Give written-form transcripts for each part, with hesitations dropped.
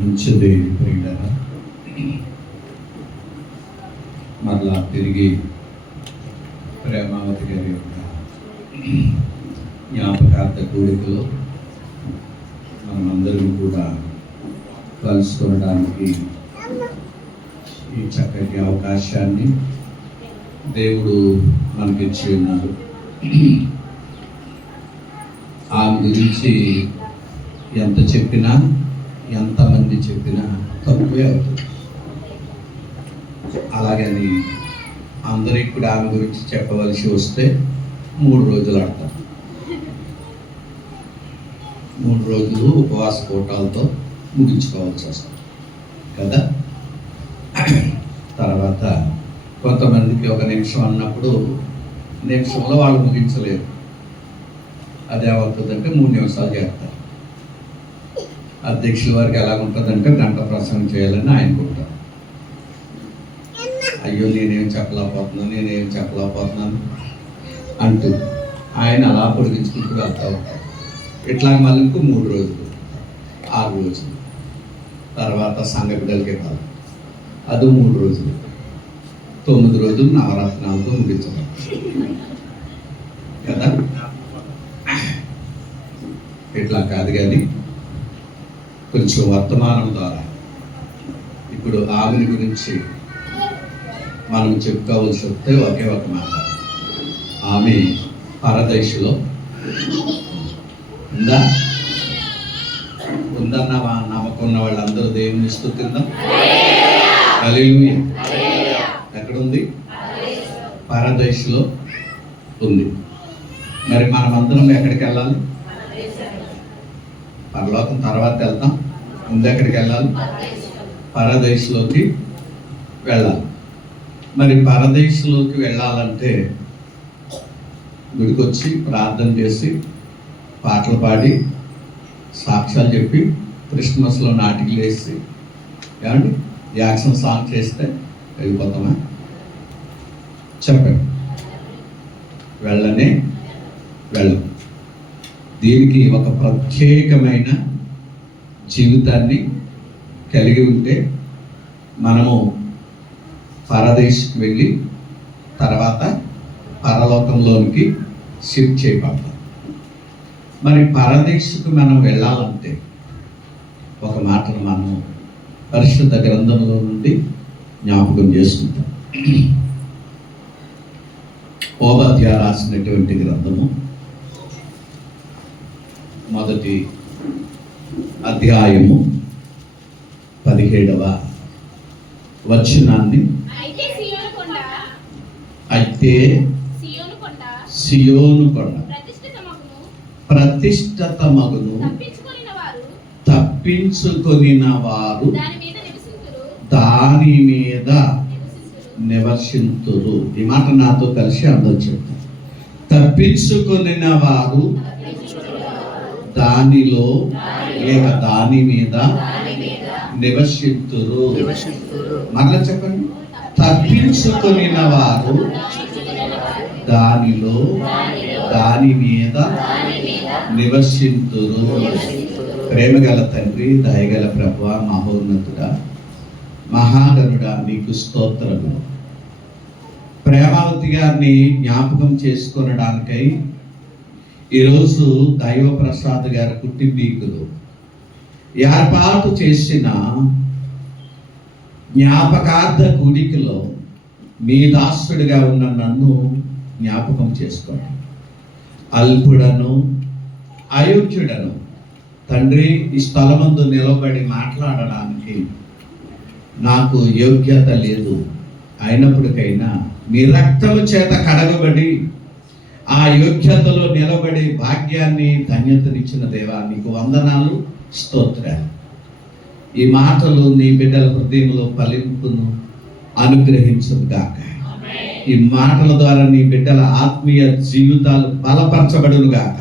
మంచిది ప్రియులారా. మరలా తిరిగి ప్రేమావతి గారి యొక్క జ్ఞాపకార్థ కూడికలో మనమందరం కూడా కలుసుకోవడానికి ఈ చక్కటి అవకాశాన్ని దేవుడు మనకిచ్చి ఉన్నారు. ఆమె గురించి ఎంత చెప్పినా ఎంతమంది చెప్పినా తక్కువే అవుతుంది. అలాగని అందరికి కూడా ఆమె గురించి చెప్పవలసి వస్తే 3 రోజులు ఆడతాం. 3 రోజులు ఉపవాస కూటాలతో ముగించుకోవాల్సి వస్తుంది కదా. తర్వాత కొంతమందికి 1 నిమిషం అన్నప్పుడు నిమిషంలో వాళ్ళు ముగించలేరు. అదేమవుతుందంటే 3 నిమిషాలు చేస్తారు. అధ్యక్షుల వారికి ఎలా ఉంటుందంటే గంట ప్రసంగం చేయాలని ఆయనకుంటారు. అయ్యో నేనేం చెప్పలేకపోతున్నాను అంటూ ఆయన అలా పొడిగించుకుంటూ వెళ్తూ ఉంటారు. ఇట్లా మళ్ళీ ఇంకో 3 రోజులు 6 రోజులు తర్వాత సంఘ బిడ్డలకే కాదు, అది 3 రోజులు 9 రోజులు నవరత్నాలతో ముగించడం కదా. ఇట్లా కాదు కానీ కొంచెం వర్తమానం ద్వారా ఇప్పుడు ఆమెని గురించి మనం చెప్పుకోవాల్సి వస్తే ఒకే ఒక మాట. ఆమె పరదేశంలో ఉందన్న నమ్మకం ఉన్న వాళ్ళందరూ దేవుని స్తుతిద్దాం. హల్లెలూయా. ఎక్కడుంది? పరదేశంలో ఉంది. మరి మనమందరం ఎక్కడికి వెళ్ళాలి? పరలోకం తర్వాత వెళ్తాం. ముందు ఎక్కడికి వెళ్ళాలి? పరదేశంలోకి వెళ్ళాలి. మరి పరదేశంలోకి వెళ్ళాలంటే గుడికొచ్చి ప్రార్థన చేసి పాటలు పాడి సాక్ష్యాలు చెప్పి క్రిస్మస్లో నాటికలు వేసి ఏమండి యాక్షన్ సాంగ్ చేస్తే వెళ్ళిపోతామా? చెప్పండి. వెళ్ళనే వెళ్ళం. దీనికి ఒక ప్రత్యేకమైన జీవితాన్ని కలిగి ఉంటే మనము పరదేశకు వెళ్ళి తర్వాత పరలోకంలోనికి షిఫ్ట్ చేయబడతాం. మరి పరదేశకు మనం వెళ్ళాలంటే ఒక మాటను మనం పరిశుద్ధ గ్రంథంలో నుండి జ్ఞాపకం చేసుకుంటాం. ఓబద్యా రాసినటువంటి గ్రంథము 1వ అధ్యాయము 17వ వచనాన్ని, అయితే సియోను కొండ ప్రతిష్ఠితమగును, తప్పించుకొనిన వారు దాని మీద నివసింతురు. ఈ మాట నాతో కలిసి అందరూ చెప్తారు. తప్పించుకొనిన వారు దానిలో లేక దాని మీద నివసింతురు. మరలా చెప్పండి. తప్పించుకొనిన వారు దానిలో దాని మీద నివసింతురు. ప్రేమగల తండ్రి, దయగల ప్రభువా, మహోన్నతుడా, మహాగణుడా, నీకు స్తోత్రము. ప్రేమావతి గారిని జ్ఞాపకం చేసుకొనడానికై ఈరోజు దైవ ప్రసాద్ గారి కుటుంబీకులు ఏర్పాటు చేసిన జ్ఞాపకార్థ కూడికలో మీ దాసుడిగా ఉన్న నన్ను జ్ఞాపకం చేసుకోండి. అల్పుడను అయోగ్యుడను తండ్రి, ఈ స్థలమందు నిలబడి మాట్లాడడానికి నాకు యోగ్యత లేదు. అయినప్పటికైనా మీ రక్తము చేత కడగబడి ఆ యోగ్యతలో నిలబడి భాగ్యాన్ని ధన్యతనిచ్చిన దేవా, నీకు వందనాలు, స్తోత్రాలు. ఈ మాటలు నీ బిడ్డల హృదయంలో ఫలింపును అనుగ్రహించును గాక. ఈ మాటల ద్వారా నీ బిడ్డల ఆత్మీయ జీవితాలు బలపరచబడును గాక.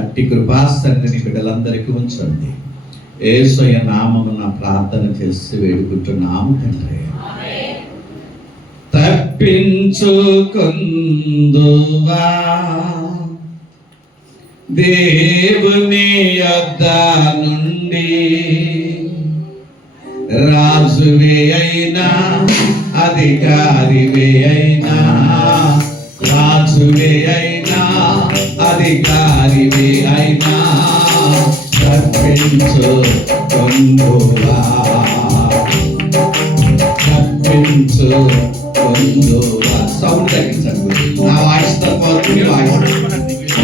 అట్టి కృపాసన్నిధిని బిడ్డలందరికీ ఉంచండి. యేసయ్య నామమున ప్రార్థన చేసి వేడుకుంటున్నాము తండ్రి. తప్పించుకుందువా దేవుని యొద్ద నుండి రాజువే అయినా అధికారివే అయినా, రాజువే అయినా అధికారివే అయినా, తప్పించు కొందువా, తప్పించు కొందువా. సౌండ్ తగ్గించండి, నా వాయిస్ తక్కువ, వాయిస్.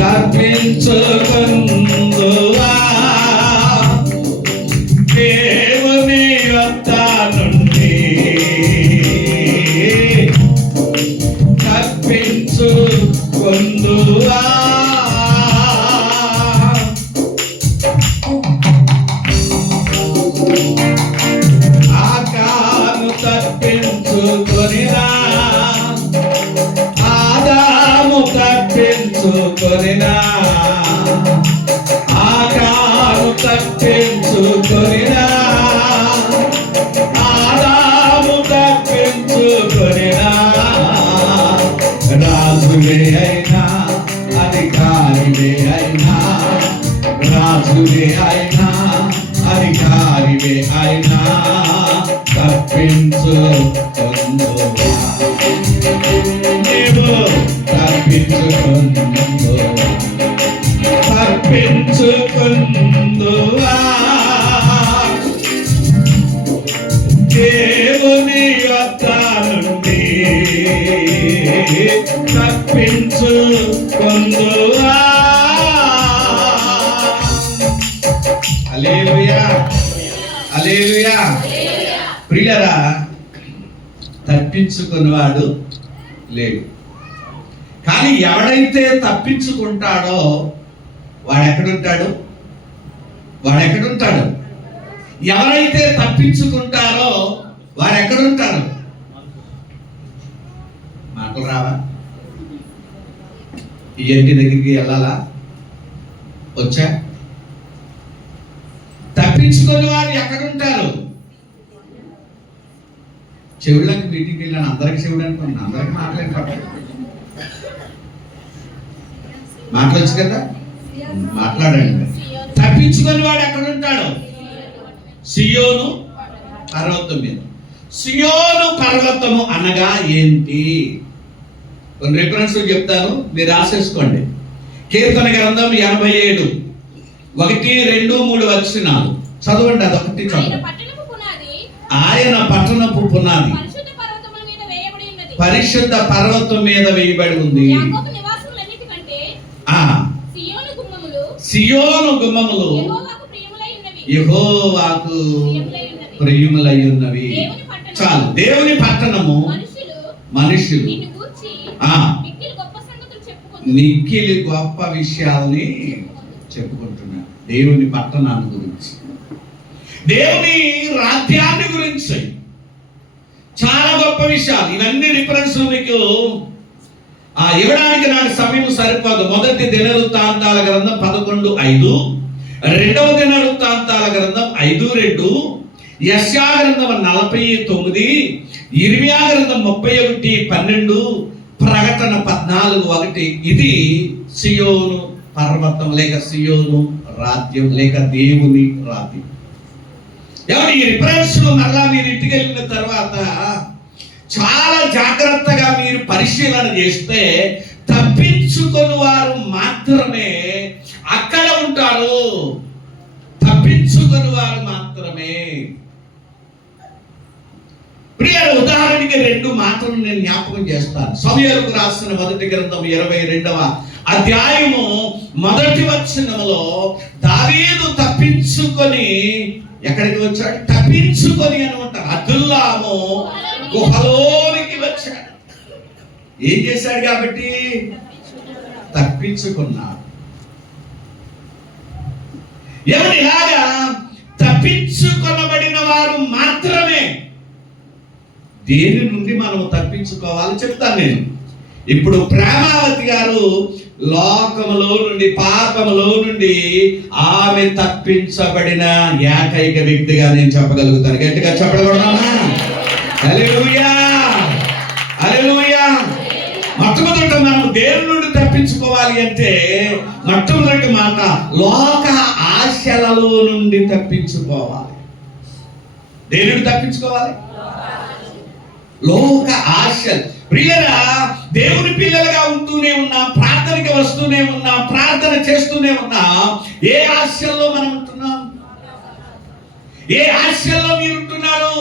తప్పించు కొందువా దేవుని వద్ద నుండి, తప్పించు కొందువా. ఆకాను తప్పించుకొనిరా, ఆదాము తప్పించుకొనిరా, ఆకాను తప్పించుకొనిరా, ఆదాము తప్పించుకొనిరా. రాజువే అయినా అధికారివే అయినా, రాజువే అయినా అధికారివే అయినా, తప్పించు కొందువా, నీవు తప్పించుకొందువా, తప్పించుకొందువా. దేవుని వద్ద నుండి తప్పించుకొందువా. హల్లెలూయా, హల్లెలూయా. ప్రియులారా, తప్పించుకున్నవాడు లేడు, కానీ ఎవడైతే తప్పించుకుంటాడో వాడు ఎక్కడుంటాడు? వాడు ఎక్కడుంటాడు? ఎవరైతే తప్పించుకుంటారో వాడు ఎక్కడుంటారు? మాటలు రావా? ఈ ఇంటి దగ్గరికి వెళ్ళాలా? వచ్చా? తప్పించుకుని వారు ఎక్కడుంటారు? చెవుళ్ళకి మీటింగ్కి వెళ్ళాను, అందరికి చెవుడు అనుకున్నాను, అందరికి మాట్లాడి మాట్లాడచ్చు కదా, మాట్లాడండి. తప్పించుకుని వాడు ఎక్కడుంటాడు? సియోను పర్వతం మీద. సియోను పర్వతము అనగా ఏంటి? కొన్ని రిఫరెన్స్ చెప్తాను, మీరు రాసేసుకోండి. కీర్తన గ్రంథం 87 1, 2, 3 వచనాలు చదవండి. అదొకటి చదవండి. ఆయన పట్టణపు పునాది పరిశుద్ధ పర్వతం మీద వేయబడి ఉంది. సియోను గుమ్మములు యెహోవాకు ప్రియములై ఉన్నవి. చాలు. దేవుని పట్టణము మనుషులు మిక్కిలి గొప్ప విషయాల్ని చెప్పుకుంటున్నారు. దేవుని పట్టణాన్ని గురించి, దేవుని రాజ్యాన్ని గురించి చాలా గొప్ప విషయాలు. ఇవన్నీ రిఫరెన్స్ మీకు ఇవ్వడానికి నాకు సమయం సరిపోదు. మొదటి దినవృత్తాంతాల గ్రంథం 11:5, రెండవ దినవృత్తాంతాల గ్రంథం 5:2, యెషయా గ్రంథం 49, ఇర్మియా గ్రంథం 31:12, ప్రకటన 14:1. ఇది సియోను పర్వతం లేక సియోను రాజ్యం లేక దేవుని రాజ్యం. ఎవరు ఈ రిఫరెన్స్ మరలా మీరు ఇంటికి వెళ్ళిన తర్వాత చాలా జాగ్రత్తగా మీరు పరిశీలన చేస్తే తప్పించుకొని వారు మాత్రమే అక్కడ ఉంటారు. తప్పించుకొని వారు మాత్రమే. ప్రియుల, ఉదాహరణకి 2 మాటలు నేను జ్ఞాపకం చేస్తాను. సమూయేలుకు రాసిన మొదటి గ్రంథం 22వ అధ్యాయము 1వ వచనంలో దావీదు తప్పించుకొని ఎక్కడికి వచ్చాడు? తప్పించుకొని అని ఉంటారు. అదుల్లాము గుహలోనికి వచ్చాడు. ఏం చేశాడు? కాబట్టి తప్పించుకున్నాడు. ఎవరు ఇలాగా తప్పించుకొనబడిన వారు మాత్రమే. దేని నుండి మనం తప్పించుకోవాలి చెప్తాను నేను. ఇప్పుడు ప్రేమావతి గారు లోకములో నుండి, పాపములో నుండి ఆమె తప్పించబడిన ఏకైక వ్యక్తిగా నేను చెప్పగలుగుతాను. గట్టిగా చెప్పగలుగుతానా? హల్లెలూయా, హల్లెలూయా. మొట్టమొదట మనం దేని నుండి తప్పించుకోవాలి అంటే మొట్టమొదటి మాట, లోక ఆశలలో నుండి తప్పించుకోవాలి. లోక ఆశలలో నుండి తప్పించుకోవాలి. దేనిని తప్పించుకోవాలి? లోక ఆశలు. ప్రియులరా, దేవుని పిల్లలుగా ఉంటూనే ఉన్నాం, ప్రార్థనకి వస్తూనే ఉన్నాం, ప్రార్థన చేస్తూనే ఉన్నాం. ఏ ఆశల్లో మనం ఉంటున్నాం? ఏ ఆశల్లో మీరు ఉంటున్నారు?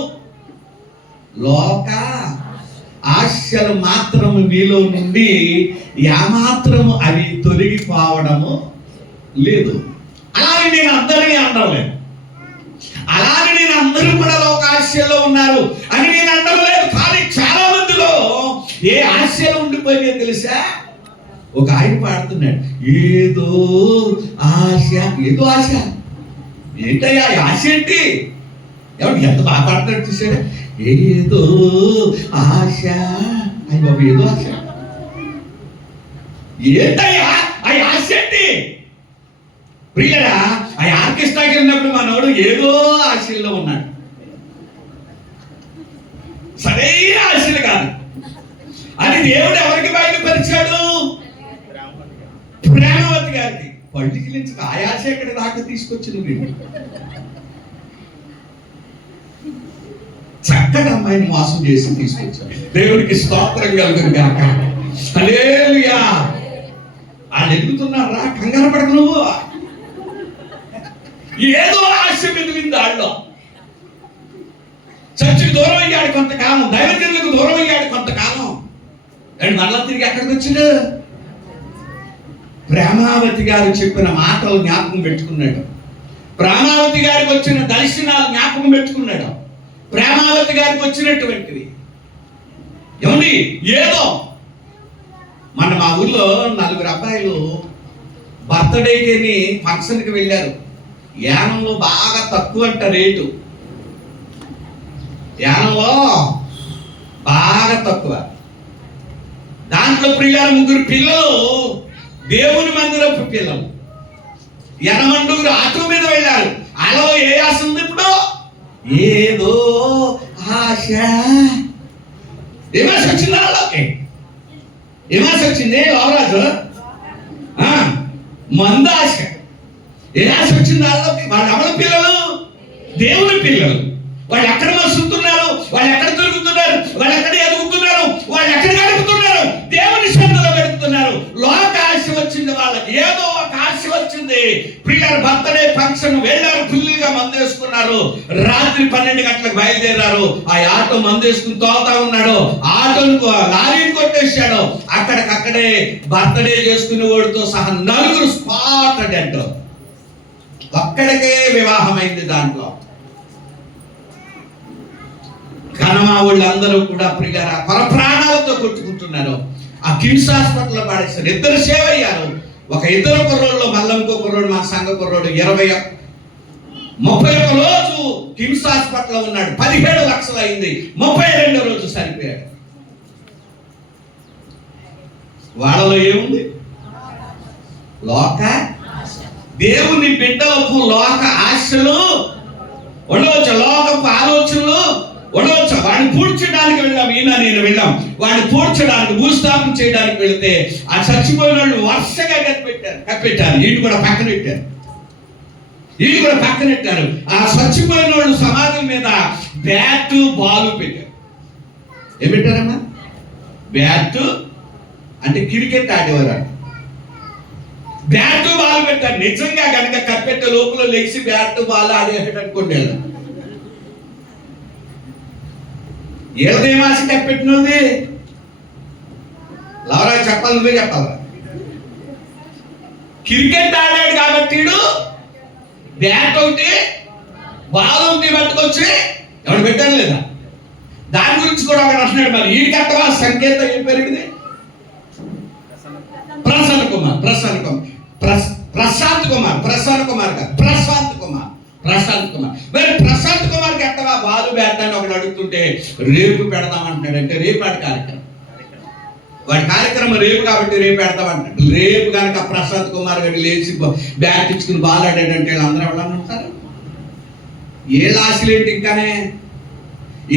లోక ఆశలు మాత్రము మీలో నుండి ఏమాత్రము అవి తొలగిపోవడము లేదు. అలాగే నేను అందరినీ అనడం లేదు, అలాగే నేను అందరూ కూడా లోక ఆశల్లో ఉన్నారు అని నేను అనడం లేదు. కానీ చాలా మందిలో ఏ ఆశలు ఉండిపోయినాయో తెలుసా? ఒక ఆయన పాడుతున్నాడు, ఏదో ఆశ. ఏదో ఆశ ఏంటయ్యా? ఆశ ఏంటి? ఎవరు ఎంత బాగా పాడుతున్నాడు చూసాడు. ఏదో ఆశ. అయ్యి బాబు, ఏదో ఆశ ఏంటయ్యా? ఆ ఆశ ఏంటి? ప్రియులరా, ఆ ఆర్కెస్ట్రాకి వెళ్ళినప్పుడు మనోడు ఏదో ఆశల్లో ఉన్నాడు. సరైన ఆశలు కాదు. అది దేవుడు ఎవరికి బయలుపరిచాడు? ప్రేమవతి గారికి. పళ్ళకి నుంచి ఆ ఆశ ఎక్కడ దాకా తీసుకొచ్చింది మీరు? చక్కటి అమ్మాయిని మోసం చేసి తీసుకొచ్చాడు. దేవుడికి స్తోత్రం కలుగును గాక. హల్లెలూయా. వాళ్ళు ఎదుగుతున్నారా? కంగారు పడకు నువ్వు. ఏదో ఆశ మెదిలింది వాళ్ళలో. చర్చికి దూరం అయ్యాడు కొంతకాలం, దైవజనులకు దూరం అయ్యాడు కొంతకాలం. అండ్ మళ్ళా తిరిగి ఎక్కడికి వచ్చాడు? ప్రేమావతి గారు చెప్పిన మాటలు జ్ఞాపకం పెట్టుకున్నాడు. ప్రేమావతి గారికి వచ్చిన దర్శనాలు జ్ఞాపకం పెట్టుకున్నాడు. ప్రేమావతి గారికి వచ్చినటువంటివి ఏమండి? ఏదో మన మా ఊర్లో 4 అబ్బాయిలు బర్త్డేకి ఫంక్షన్కి వెళ్ళారు. యానంలో బాగా తక్కువ అంట రేటు. యానంలో బాగా తక్కువ. దాంట్లో ప్రియుల 3 పిల్లలు దేవుని మందిరపు పిల్లలు. 80 ఆటో మీద వెళ్ళారు. అలా ఏ ఆశ ఉంది ఇప్పుడు? ఏదో ఆశ. ఏమాశ వచ్చింది వాళ్ళకి? ఏమాశ వచ్చింది లోవరాజు? మంద ఆశ. ఏ ఆశ వచ్చింది వాళ్ళకి? వాళ్ళు ఎవరి పిల్లలు? దేవుని పిల్లలు. వాళ్ళు ఎక్కడ మసుతున్నారు? వాళ్ళు ఎక్కడ దొరుకుతున్నారు? వాళ్ళు ఎక్కడ ఎదుగుతున్నారు? వాళ్ళు ఎక్కడ గడుపుతున్నారు? దేవుని సన్నిధిలో గడుపుతున్నారు. లోక ఆశ వచ్చింది వాళ్ళకి. ఏదో ఒక ఆశ వచ్చింది. పిల్లలు బర్త్డే ఫంక్షన్ వెళ్ళారు, ఫుల్గా మందేసుకున్నారు. రాత్రి 12 గంటలకు బయలుదేరారు. ఆ ఆటో మందేసుకుని తోలుతా ఉన్నాడు. ఆటోను లారీని కొట్టేశాడు. అక్కడికక్కడే బర్త్డే చేసుకునే వాడితో సహా 4 స్పాట్ డెడ్. ఒక్కడికే వివాహమైంది. దాంట్లో కనమా వాళ్ళందరూ కూడా ప్రియులారా ప్రాణాలతో కొట్టుకుంటున్నారు. ఆ కిమ్స్ హాస్పిటల్లో పడేశారు. 2 సేవ అయ్యారు. ఒక 2 కుర్రోళ్ళు, మళ్ళీ ఇంకో కుర్రోడు, మా సంఘ కుర్రోడు 31 రోజు కిమ్స్ హాస్పిటల్లో ఉన్నాడు. 17 లక్షలు అయింది. 32వ రోజు చనిపోయాడు. వాళ్ళలో ఏముంది? లోక. దేవుని బిడ్డలకు లోక ఆశలు ఉండవచ్చు, లోకపు ఆలోచనలు ఉండవచ్చు. వాడిని పూడ్చడానికి వెళ్ళాం, ఈయన నేను వెళ్ళాం. వాడిని పూడ్చడానికి, భూస్థాపన చేయడానికి వెళితే ఆ చచ్చిపోయిన వాళ్ళు వరుసగా కప్పెట్టారు. వీళ్ళు కూడా పక్కన పెట్టారు. ఆ చచ్చిపోయిన వాళ్ళు సమాధుల మీద బ్యాట్ బాల్ పెట్టారు. ఏం పెట్టారమ్మా? బ్యాట్ అంటే క్రికెట్ ఆడేవారు. బ్యాట్ బాల్ పెట్టారు. నిజంగా కనుక కప్పెట్టే లోపల లెగిసి బ్యాట్ బాల్ ఆడేసాడు అనుకోండి. ఏదేమాసి కప్పెట్టినది లవరా చెప్పాలి, నువ్వే చెప్పాలి. క్రికెట్ ఆడాడు కాబట్టి బ్యాట్ ఒకటి బాల్ ఒకటి పట్టుకొచ్చి ఎవడు పెట్టారు లేదా? దాని గురించి కూడా ఒక అంటున్నాడు. మరి ఈ కట్టవా సంకేతం ఏం పెరిగింది? ప్రశాంత్ కుమార్. మరి ప్రశాంత్ కుమార్కి ఎట్టవా బాలు బ్యాట్ అని ఒకటి అడుగుతుంటే రేపు పెడదామంటున్నాడు. అంటే రేపు వాడి కార్యక్రమం రేపు కాబట్టి రేపు పెడతామంటాడు. రేపు కనుక ప్రశాంత్ కుమార్ గారు లేచి బ్యాట్ ఇచ్చుకుని బాల్ ఆడాడంటే వీళ్ళందరూ ఎవరన్నా ఉంటారు? ఏళ్ళ ఆశలేంటి? ఇంకానే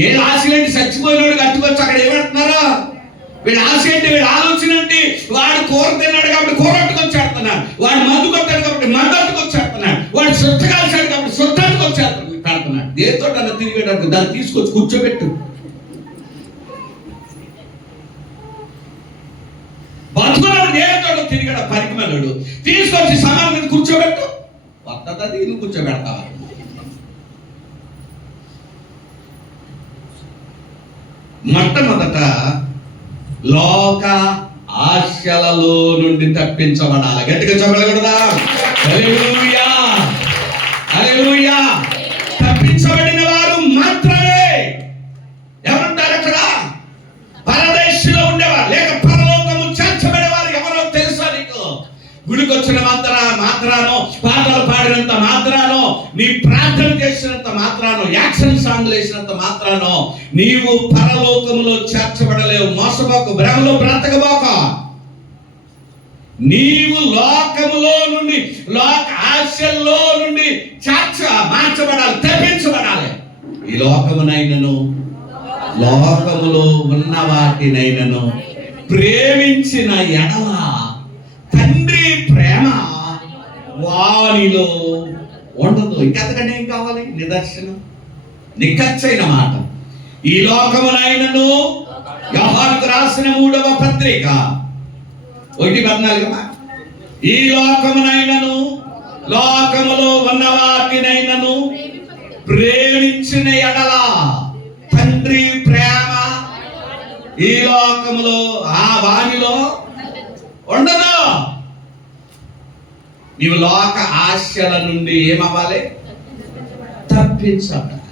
ఏళ్ళ ఆశలేంటి? చచ్చిపోయినోడు కట్టుకొచ్చి అక్కడ ఏమంటున్నారో వీళ్ళ ఆశ ఏంటి? వీళ్ళ ఆలోచన ఏంటి? వాడు కూర తిన్నాడు కాబట్టి కూర అట్టుకొచ్చేస్తున్నాడు. వాడు మందు కొట్టాడు కాబట్టి మందు అట్టుకొచ్చేస్తున్నాడు. వాడు శుద్ధ కాల్చాడు కాబట్టి శుద్ధ అట్టుకొచ్చేస్తున్నాడు. దేంతో తిరిగాడు తిరిగాడు, దాన్ని తీసుకొచ్చి కూర్చోబెట్టు. బతుకున్నాడు దేనితో తిరిగాడు పరికమలుడు, తీసుకొచ్చి సమానం మీద కూర్చోబెట్టు. వద్దది నువ్వు కూర్చోబెడతావా? మొట్టమొదట లోక ఆశలలో నుండి తప్పించబడాలి. గట్టిగా చెప్పగలగడదా? హల్లెలూయా, హల్లెలూయా. తప్పించబడిన వారు మాత్రమే ఎవరుంటారు అక్కడ? పరదేశంలో ఉండేవారు, లేక పరలోకము చేర్చబడేవారు. ఎవరో తెలుసా నీకు? గుడికి వచ్చిన మాత్రానో, పాటలు పాడినంత మాత్రానో, నీ ప్రార్థన చేసినంత మాత్రానో, యాక్షన్ సాంగ్లు వేసినంత మాత్రానో నీవు పరలోకములో చేర్చబడలేవు. మోసపోకు, భ్రమలో బ్రతకబోక. నీవు లోకములో నుండి, లోక ఆశల్లో నుండి మార్చబడాలి, తప్పించబడాలి. ఈ లోకమునైనను లోకములో ఉన్న వాటినైనను ప్రేమించిన ఎడల తండ్రి ప్రేమ వానిలో ఉండదు. ఇంకెంతకంటే ఏం కావాలి? నిదర్శనం, నిక్కచ్చైన మాట. ఈ లోకమునైనను, యోహానుకు రాసిన 3వ పత్రిక 1:14, ఈ లోకమునైనను లోకములో ఉన్న వాటినైనను ప్రేమించిన ఎడల తండ్రి ప్రేమ ఈ లోకములో ఆ వానిలో ఉండదు. నీవు లోక ఆశల నుండి ఏమవ్వాలి? తప్పించబడాలి.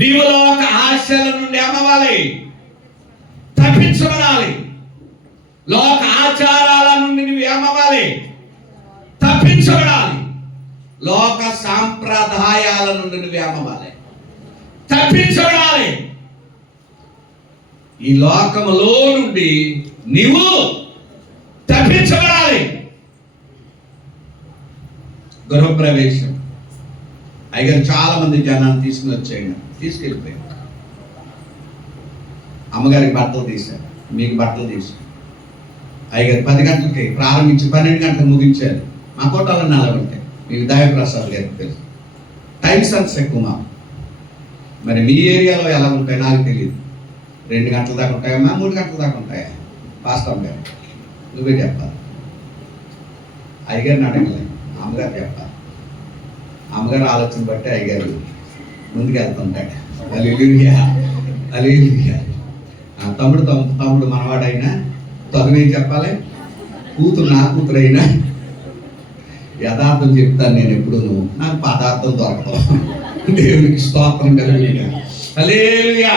నీవు లోక ఆశల నుండి ఏమవ్వాలి? తప్పించబడాలి. లోక ఆచారాల నుండి నువ్వు ఏమవ్వాలి? తప్పించబడాలి. లోక సాంప్రదాయాల నుండి నువ్వు ఏమవ్వాలి? తప్పించబడాలి. ఈ లోకములో నుండి నీవు తప్పించబడాలి. గృహప్రవేశం అయ్యగారు చాలా మంది జనాన్ని తీసుకుని వచ్చేయండి, తీసుకెళ్ళిపోయాడు. అమ్మగారికి బట్టలు తీశారు, మీకు బట్టలు తీశారు. అయ్యగారు 10 గంటలకి ప్రారంభించి 12 గంటలకు ముగించారు. మా కోటాలో 4 ఉంటాయి. మీకు దయప్రసాద్ గారికి తెలుసు. టైం సెన్స్ ఎక్కువ మాకు. మరి మీ ఏరియాలో ఎలా ఉంటాయి నాకు తెలియదు. 2 గంటల దాకా ఉంటాయమ్మా, 3 గంటల దాకా ఉంటాయా? పాస్టర్ గారు నువ్వే చెప్పాలి. అయ్యగారిని అడగలేదు, అమ్మగారు చెప్పాలి. అమ్మగారు ఆలోచన బట్టి అయ్యగారు ముందుకు వెళ్తుంటాడు. హల్లెలూయా, హల్లెలూయా. తమ్ముడు మనవాడైనా తగునేం చెప్పాలి? కూతురు నా కూతురు అయినా యథార్థం చెప్తాను నేను ఎప్పుడు. నువ్వు నాకు పదార్థం దొరకదు. దేవునికి స్తోత్రం కలుగుగా. హల్లెలూయా.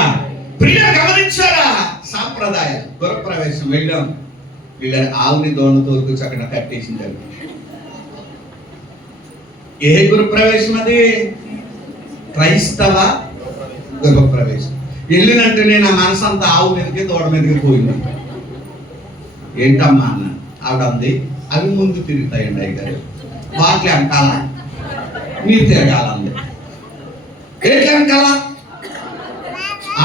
ప్రియ గమనించారా? సాంప్రదాయాలు. గృహప్రవేశం వెళ్ళాం. వీళ్ళ ఆవుని దోణతో అక్కడ కట్టేసింది. ఏ గృహప్రవేశం అది? క్రైస్తవ గృహప్రవేశం. వెళ్ళినట్టు నేను ఆ మనసు అంతా ఆవు మీదకి దూడ మీదకి పోయింది. ఏంటమ్మా అన్న. ఆవిడ అంది, అవి ముందు తిరుగుతాయండి అయ్యగారు, వాటి వెనకాల మీరు తిరగాలంది. ఏంటి వెనకాల?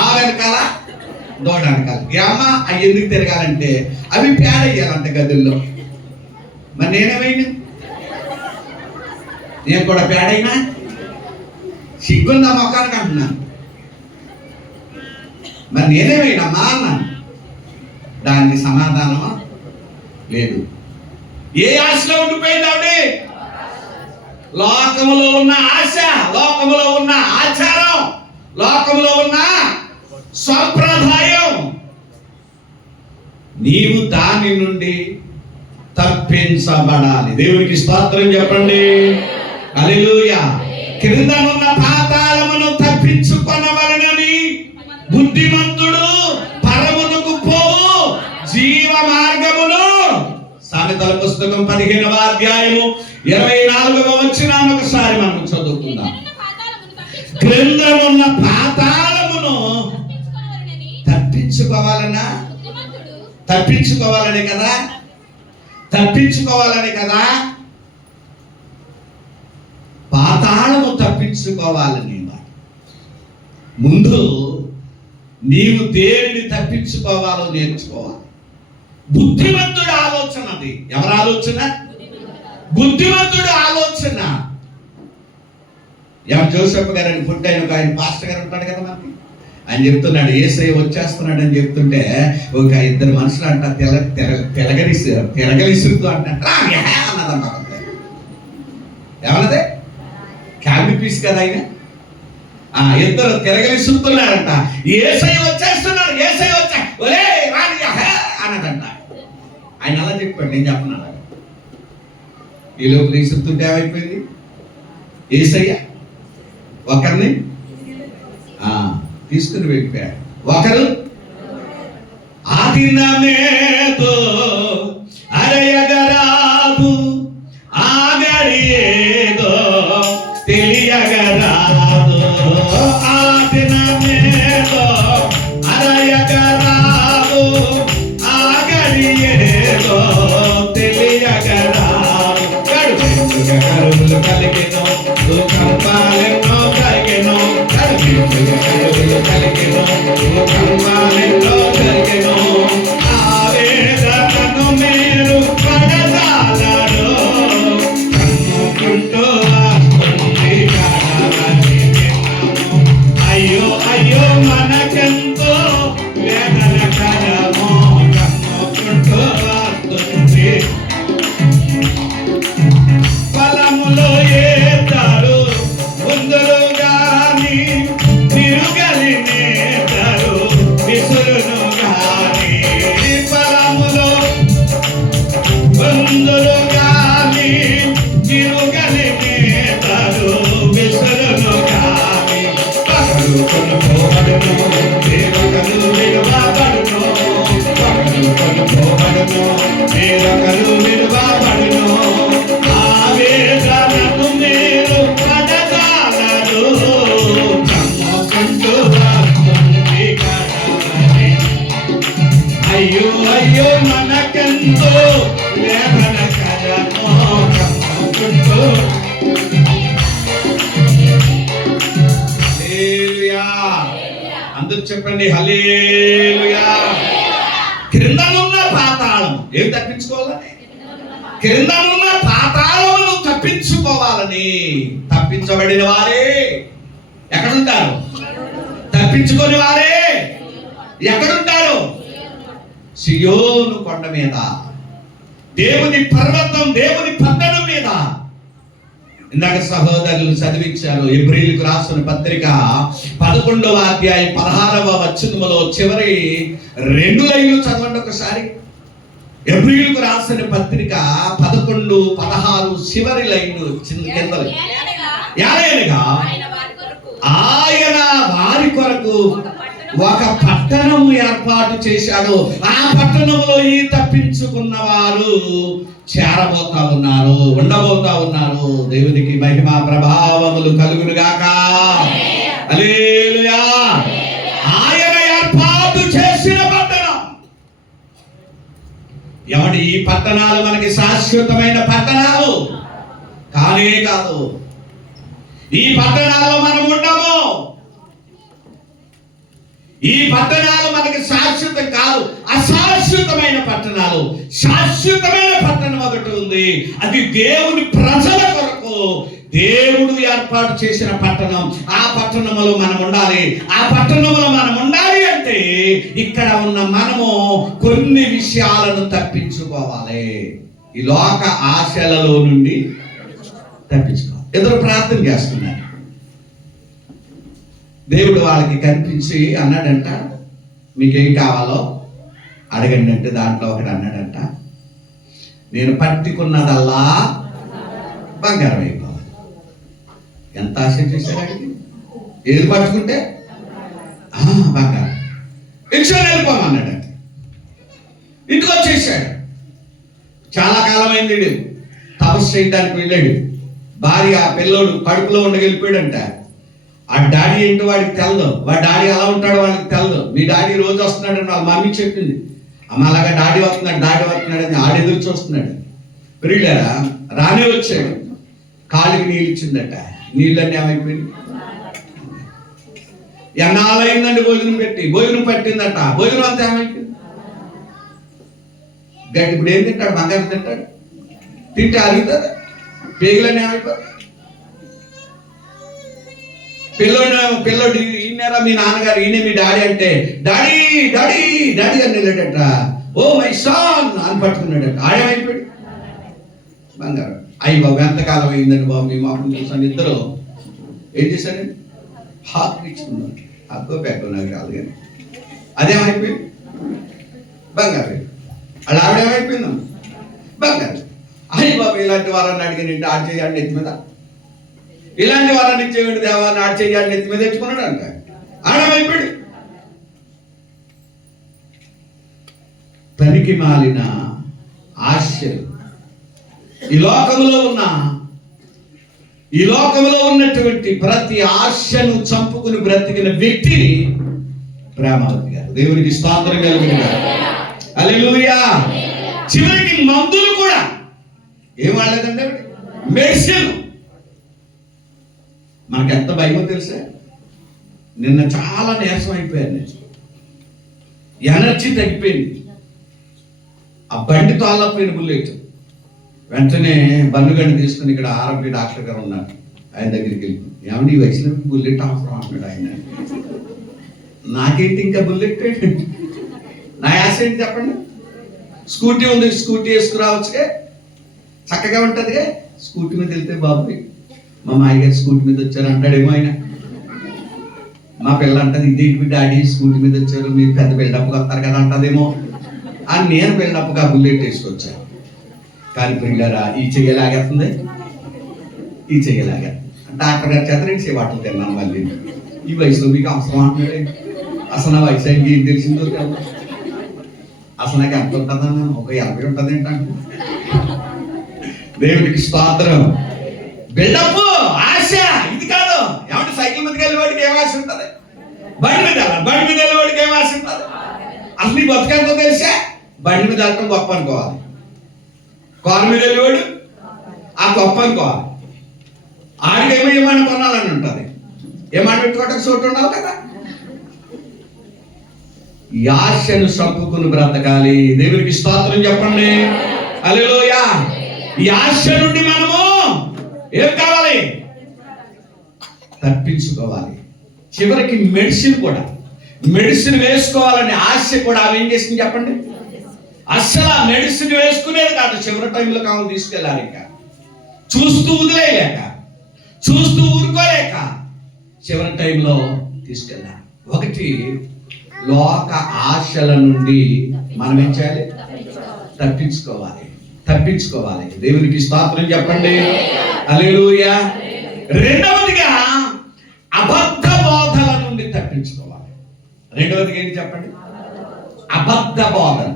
ఆ వెనకాల దూడ వెనకాల. ఏమ్మా అవి ఎందుకు తిరగాలంటే అవి పేడ వేయాలంట గదుల్లో. మరి నేనేమైనా, నేను కూడా పేడైనా సిగ్గుందా మొక్కానికి అంటున్నాను. మరి నేనేమైనామ్మా అన్నాను. దానికి సమాధానం లేదు. ఏ ఆశలో ఉండిపోయింది ఆవిడ? లోకములో ఉన్న ఆశ, లోకములో ఉన్న ఆచారం, లోకములో ఉన్న సంప్రదాయం. నీవు దాని నుండి తప్పించబడాలి. దేవునికి స్తోత్రం చెప్పండి. హల్లెలూయా. క్రిందనున్న పాతాళమును తప్పించుకొనవలెనని బుద్ధిమంతుడు పరమునకు పోవు జీవ మార్గమును. సామెతల పుస్తకం 15వ అధ్యాయము 24వ వచనాన్ని ఒకసారి మనం చదువుకుందాం. క్రిందనున్న పాతాళమును తప్పించుకోవాలనా? తప్పించుకోవాలని కదా, తప్పించుకోవాలని కదా. పాతాళము తప్పించుకోవాలని ముందు నీవు దేనిని తప్పించుకోవాలో నేర్చుకోవాలి. బుద్ధిమంతుడు ఆలోచన అది. ఎవరి ఆలోచన? బుద్ధిమంతుడు ఆలోచన. జోసెఫ్ గారు అని పుట్టి ఆయన పాస్టర్ గారు ఉంటాడు కదా మనకి. ఆయన చెప్తున్నాడు యేసయ్య వచ్చేస్తున్నాడు అని చెప్తుంటే ఒక ఇద్దరు మనుషులు అంట తెలగలిసురుతూ అంట అన్నదంట. ఏమన్నదే? క్యాబి పీస్ కదా ఆయన. ఇద్దరు తిరగలిసురుతున్నారంట. యేసయ్య వచ్చేస్తున్నాడు, యేసయ్య వచ్చా ఒరే రాని అన్నదంట. ఆయన అలా చెప్పాడు, నేను చెప్పను. ఈ లోపల ఇసురుతుంటే ఏమైపోయింది? యేసయ్య ఒకరిని తీసుకుని వెళ్ళిపోయాడు. ఒకరు ఆదినమేదో అరయగరాదు, ఆగడియేదో తెలియగరాదు. ఆదినమేదో అరయగరాదు, ఆగడియేదో తెలియగరాదు. కరువులు కలిగెను, కంపాలెన్నో కలిగెను, కరువులు కలిగెను, కంపాలెన్నో కలిగెను. ఆవేదనను మీరు పడదాలరు, కన్నుకుంటూ వస్తుంది కడవని దినము. అయ్యో అయ్యో మనకెంతో వేదన కరమో, కన్నుకుంటూ వస్తుంది. ఫలములో ఏతారు ముందులు గాని, తిరుగలి నేతారు విసురును గాని. ఫలములో ముందులు గాని, తిరుగలి నేతారు విసురును గాని. పగలు కొనుకోబడును, వేరొకరు విలువబడును. పగలు కొనుకోబడును, వేరొకరు విలువబడును. ఆవేదనను మీరు పడదాలరు, కమ్ముకుంటూ వస్తుంది కడవని. అయ్యో అయ్యో మనకెంతో వేదన కరమో, కమ్ముకుంటూ. హల్లెలూయా. అందరూ చెప్పండి హల్లెలూయా. క్రిందనున్న పాతాళం ఏం తప్పించుకోవాలని? క్రిందనున్న పాతాళమును తప్పించుకోవాలని. తప్పించబడిన వారే ఎక్కడుంటారు? తప్పించుకొని వారే ఎక్కడుంటారు? సియోను కొండ మీద, దేవుని పర్వతం, దేవుని పట్టణం మీద. ఇందాక సహోదరులు చదివించారు హెబ్రీయులకు రాసిన పత్రిక 11వ అధ్యాయం 16వ వచనములో చివరి 2 లైన్లు చదవండి ఒకసారి. హెబ్రీయులకు రాసిన పత్రిక 11, 16 చివరి లైన్లు కింద. యాలయనగా ఆయన వారి కొరకు ఒక పట్టణము ఏర్పాటు చేశాడు, ఆ పట్టణంలో ఈ తప్పించుకున్న వారు చేరబోతా ఉన్నారు, ఉండబోతా ఉన్నారు. దేవునికి మహిమా ప్రభావములు కలుగును గాక. హల్లెలూయా. ఆయన ఏర్పాటు చేసిన పట్టణం. ఏమంటే ఈ పట్టణాలు మనకి శాశ్వతమైన పట్టణాలు కానే కాదు. ఈ పట్టణాల్లో మనం ఉండము. ఈ పట్టణాలు మనకి శాశ్వతం కాదు, అశాశ్వతమైన పట్టణాలు. శాశ్వతమైన పట్టణం ఒకటి ఉంది, అది దేవుని ప్రజల కొరకు దేవుడు ఏర్పాటు చేసిన పట్టణం. ఆ పట్టణంలో మనం ఉండాలి. ఆ పట్టణంలో మనం ఉండాలి అంటే ఇక్కడ ఉన్న మనము కొన్ని విషయాలను తప్పించుకోవాలి. ఈ లోక ఆశలలో నుండి తప్పించుకోవాలి. ఎదురు ప్రార్థన చేస్తున్నారు. దేవుడు వాళ్ళకి కనిపించి అన్నాడంట, మీకేం కావాలో అడగండి అంటే దాంట్లో ఒకటి అన్నాడంట, నేను పట్టుకున్నదల్లా బంగారం అయిపోవాలి. ఎంత ఆశ చేశాడు? ఏది పట్టుకుంటే బంగారం. ఇన్షూర్ వెళ్ళిపోమన్నాడంట. ఇంటికి వచ్చేసాడు. చాలా కాలం అయింది. తపస్సు చేయడానికి వెళ్ళాడు. భార్య పిల్లోడు కడుపులో ఉండగలిపోయాడంట. ఆ డాడీ ఏంటో వాడికి తెలదు. వాడి డాడీ ఎలా ఉంటాడో వాడికి తెలదు. మీ డాడీ రోజు వస్తున్నాడని వాళ్ళ మమ్మీ చెప్పింది. అమ్మ అలాగా డాడీ వస్తున్నాడు అని ఆడెదురు చూస్తున్నాడు. పెరిగారా రానే వచ్చాడు. కాలికి నీళ్ళు ఇచ్చిందట. నీళ్ళన్నీ ఏమైపోయింది? ఎన్నాళ్ళయిందండి భోజనం పట్టిందట. భోజనం అంతా ఏమైపోయింది? గడ్డి. ఇప్పుడు ఏం తింటాడు? బంగారం తింటాడు. తింటే అరుగుతుంది. పేగులన్నీ ఏమైపోతాయి? పిల్లోడు ఈయనరా మీ నాన్నగారు, ఈయన మీ డాడీ అంటే డాడీ డాడీ డాడీ అని వెళ్ళాడట. ఓ మై సాన్ అని పట్టుకున్నాడట. ఆడేమైపోయాడు బంగారం. అయ్యి బాబు ఎంతకాలం అయిందండి బాబు మీ మాకు చూసాను. ఇద్దరు ఏం చేశారండి? హాక్ ఇచ్చుకున్నాడు. హక్కో పెక్కో నాకు రాదు కానీ అదేమైపోయింది బంగారు. అలా ఆవిడేమైపోయిందమ్మ బంగారు. అయ్యి బాబు ఇలాంటి వారాన్ని అడిగినంటే ఆడు చేయాలి నెత్తి మీద, ఇలాంటి వారాన్ని ఇచ్చేవాడు దేవాన్ని ఆడు చేయాలి నెత్తి మీద తెచ్చుకున్నాడు అంట. ఆడమైపోయాడు. పనికి మాలిన ఆశలు ఈ లోకంలో ఉన్నటువంటి ప్రతి ఆశను చంపుకుని బ్రతికిన వ్యక్తి ప్రేమావతి గారు. దేవునికి స్తోత్రం కలుగును గాక. హల్లెలూయా. చివరికి మందులు కూడా ఏం వాడలేదంటే మెడిసిన్. మనకు ఎంత భయమో తెలుసా? నిన్న చాలా నీరసం అయిపోయాను, నేను ఎనర్జీ తగ్గిపోయింది. ఆ బండి తోలపోయిన బుల్లెట్. వెంటనే బన్నుగడ్డి తీసుకుని ఇక్కడ ఆర్ఎంపీ డాక్టర్ గారు ఉన్నారు, ఆయన దగ్గరికి వెళ్ళి ఏమంటే ఈ వయసులో బుల్లెట్ అవసరం అంటున్నాడు ఆయన. నాకేంటి ఇంకా బుల్లెట్, నా యాస ఏంటి చెప్పండి? స్కూటీ ఉంది, స్కూటీ వేసుకురావచ్చుగా, చక్కగా ఉంటుందిగా. స్కూటీ మీద వెళ్తే బాబు మా మాయగారు స్కూటీ మీద వచ్చారు అంటాడేమో ఆయన. మా పిల్ల అంటది ఇదేంటి డాడీ స్కూటీ మీద వచ్చారు, మీరు పెద్ద బిల్డప్కి వస్తారు కదా అంటదేమో అని నేను బిల్డప్గా బుల్లెట్ వేసుకొచ్చాను. కానీ పిల్లరా ఈ చెయ్యలాగేస్తుంది, ఈ చెయ్యలాగా. డాక్టర్ గారి చేత నేను చేవాటలు తిన్నాను. మళ్ళీ ఈ వయసులో మీకు అవసరం అంటున్నాడు. అసలు నా వయసు అయింది ఏం తెలిసిందో కదా. అసలు నాకు ఎంత ఉంటుందన్నా ఒక 80 ఉంటుంది ఏంటంటే. దేవునికి స్తోత్రం. బిల్డప్ ఆశ ఇది కాదు. ఏమంటే సైకిల్ మీదకి వెళ్ళేవాడికి ఏం ఆశ ఉంటుంది? బండి మీద వెళ్ళేవాడికి ఏం ఆశ ఉంటుంది? అసలు నీ బతుకంతో తెలిసే బండి మీద వెళ్ళటం గొప్ప అనుకోవాలి. కారు మీద వెళ్ళేవాడు ఆ గొప్ప అనుకోవాలి. ఆడికేమో ఏమైనా కొనాలని ఉంటుంది, ఏమైనా పెట్టుకోవడానికి చోటు ఉండాలి కదా. ఈ ఆశను చంపుకుని బ్రతకాలి. దేవునికి స్తోత్రం చెప్పండి. హల్లెలూయా. ఈ ఆశ నుండి మనము ఏం కావాలి? తప్పించుకోవాలి. చివరికి మెడిసిన్ వేసుకోవాలని ఆశ కూడా ఆమె ఏం చేసింది చెప్పండి? అస్సలు ఆ మెడిసిన్ వేసుకునేది కాదు. చివరి టైంలో కావాలి తీసుకెళ్ళాలి. ఇంకా చూస్తూ వదిలేయలేక, చూస్తూ ఊరుకోలేక చివరి టైంలో తీసుకెళ్ళాలి. ఒకటి, లోక ఆశల నుండి మనం ఏం చేయాలి? తప్పించుకోవాలి. దేవునికి స్తోత్రం చెప్పండి. హల్లెలూయా. రెండవదిగా అబద్ధ బోధల నుండి తప్పించుకోవాలి. రెండవదిగా ఏంటి చెప్పండి? అబద్ధ బోధన.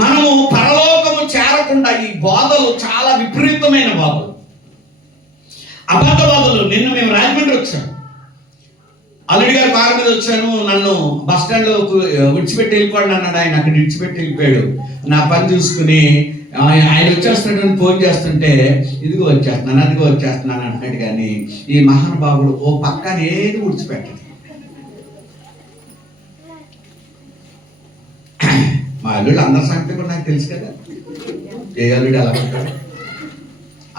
మనము పరలోకము చేరకుండా ఈ బోధలు చాలా విపరీతమైన బోధలు, అబద్ధ బోధలు. నిన్న మేము రాజమండ్రి వచ్చాము, అల్లుడి గారి కారు మీద వచ్చాను. నన్ను బస్ స్టాండ్లో విడిచిపెట్టి వెళ్ళిపోండి అన్నాడు ఆయన. అక్కడ విడిచిపెట్టి వెళ్ళిపోయాడు. నా పని చూసుకుని ఆయన వచ్చేస్తున్నాడని ఫోన్ చేస్తుంటే ఇదిగో వచ్చేస్తున్నాను అదిగో వచ్చేస్తున్నాను అంటున్నాడు. కానీ ఈ మహానుభావుడు ఓ పక్కన ఏది విడిచిపెట్టదు. మా అల్లుడు అందరి సంగతి కూడా నాకు తెలుసు కదా. ఏ అల్లుడు ఎలా ఉంటాడు?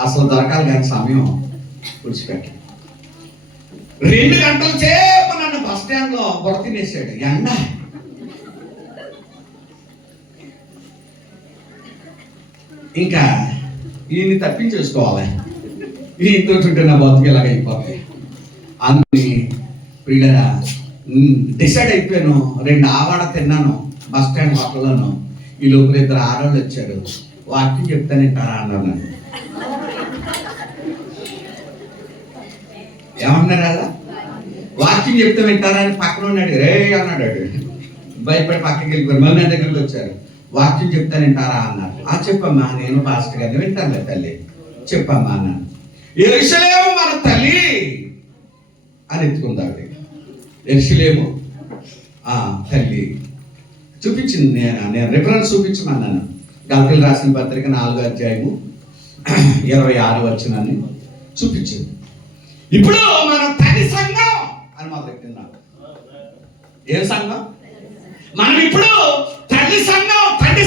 అసలు దొరకాలి కానీ సమయం విడిచిపెట్టాడు. 2 గంటల సేపు నన్ను బస్ స్టాండ్ లో బొడ తినేసాడు. ఎండ ఇంకా ఈయన్ని తప్పించేసుకోవాలి. ఈయనతో ఉంటే నా బతుకు ఇలాగ అయిపోతాయి. అందుకని పిల్లరా డిసైడ్ అయిపోయాను. 2 ఆవాడ తిన్నాను బస్ స్టాండ్ హోటల్లోను. ఈ లోపల 2 ఆడవాళ్ళు వచ్చారు. వాక్యం చెప్తానంటారా అన్నారు. నన్ను ఏమన్నారు? అలా వాక్యం చెప్తే వింటారా అని పక్కన ఉన్నాడు. రే అన్నాడు. భయపడి పక్కకి వెళ్ళిపోయారు. మళ్ళీ నా దగ్గరికి వచ్చారు. వాక్యం చెప్తానంటారా అన్నారు. చెప్పమ్మా, నేను పాస్టర్ గారిని వింటాను తల్లి, చెప్పమ్మా అన్నాను. యెరూషలేము మన తల్లి అని ఎత్తుకుందాడు. యెరూషలేము తల్లి చూపించింది. నేను రిఫరెన్స్ చూపించమన్నాను. గలతీయులకు రాసిన పత్రిక 4వ అధ్యాయము 26వ వచనాన్ని చూపించింది. ఇప్పుడు మనం తల్లి సంఘం అని మొదలెట్టిన్నాం. ఏం సంఘం? మనం ఇప్పుడు తల్లి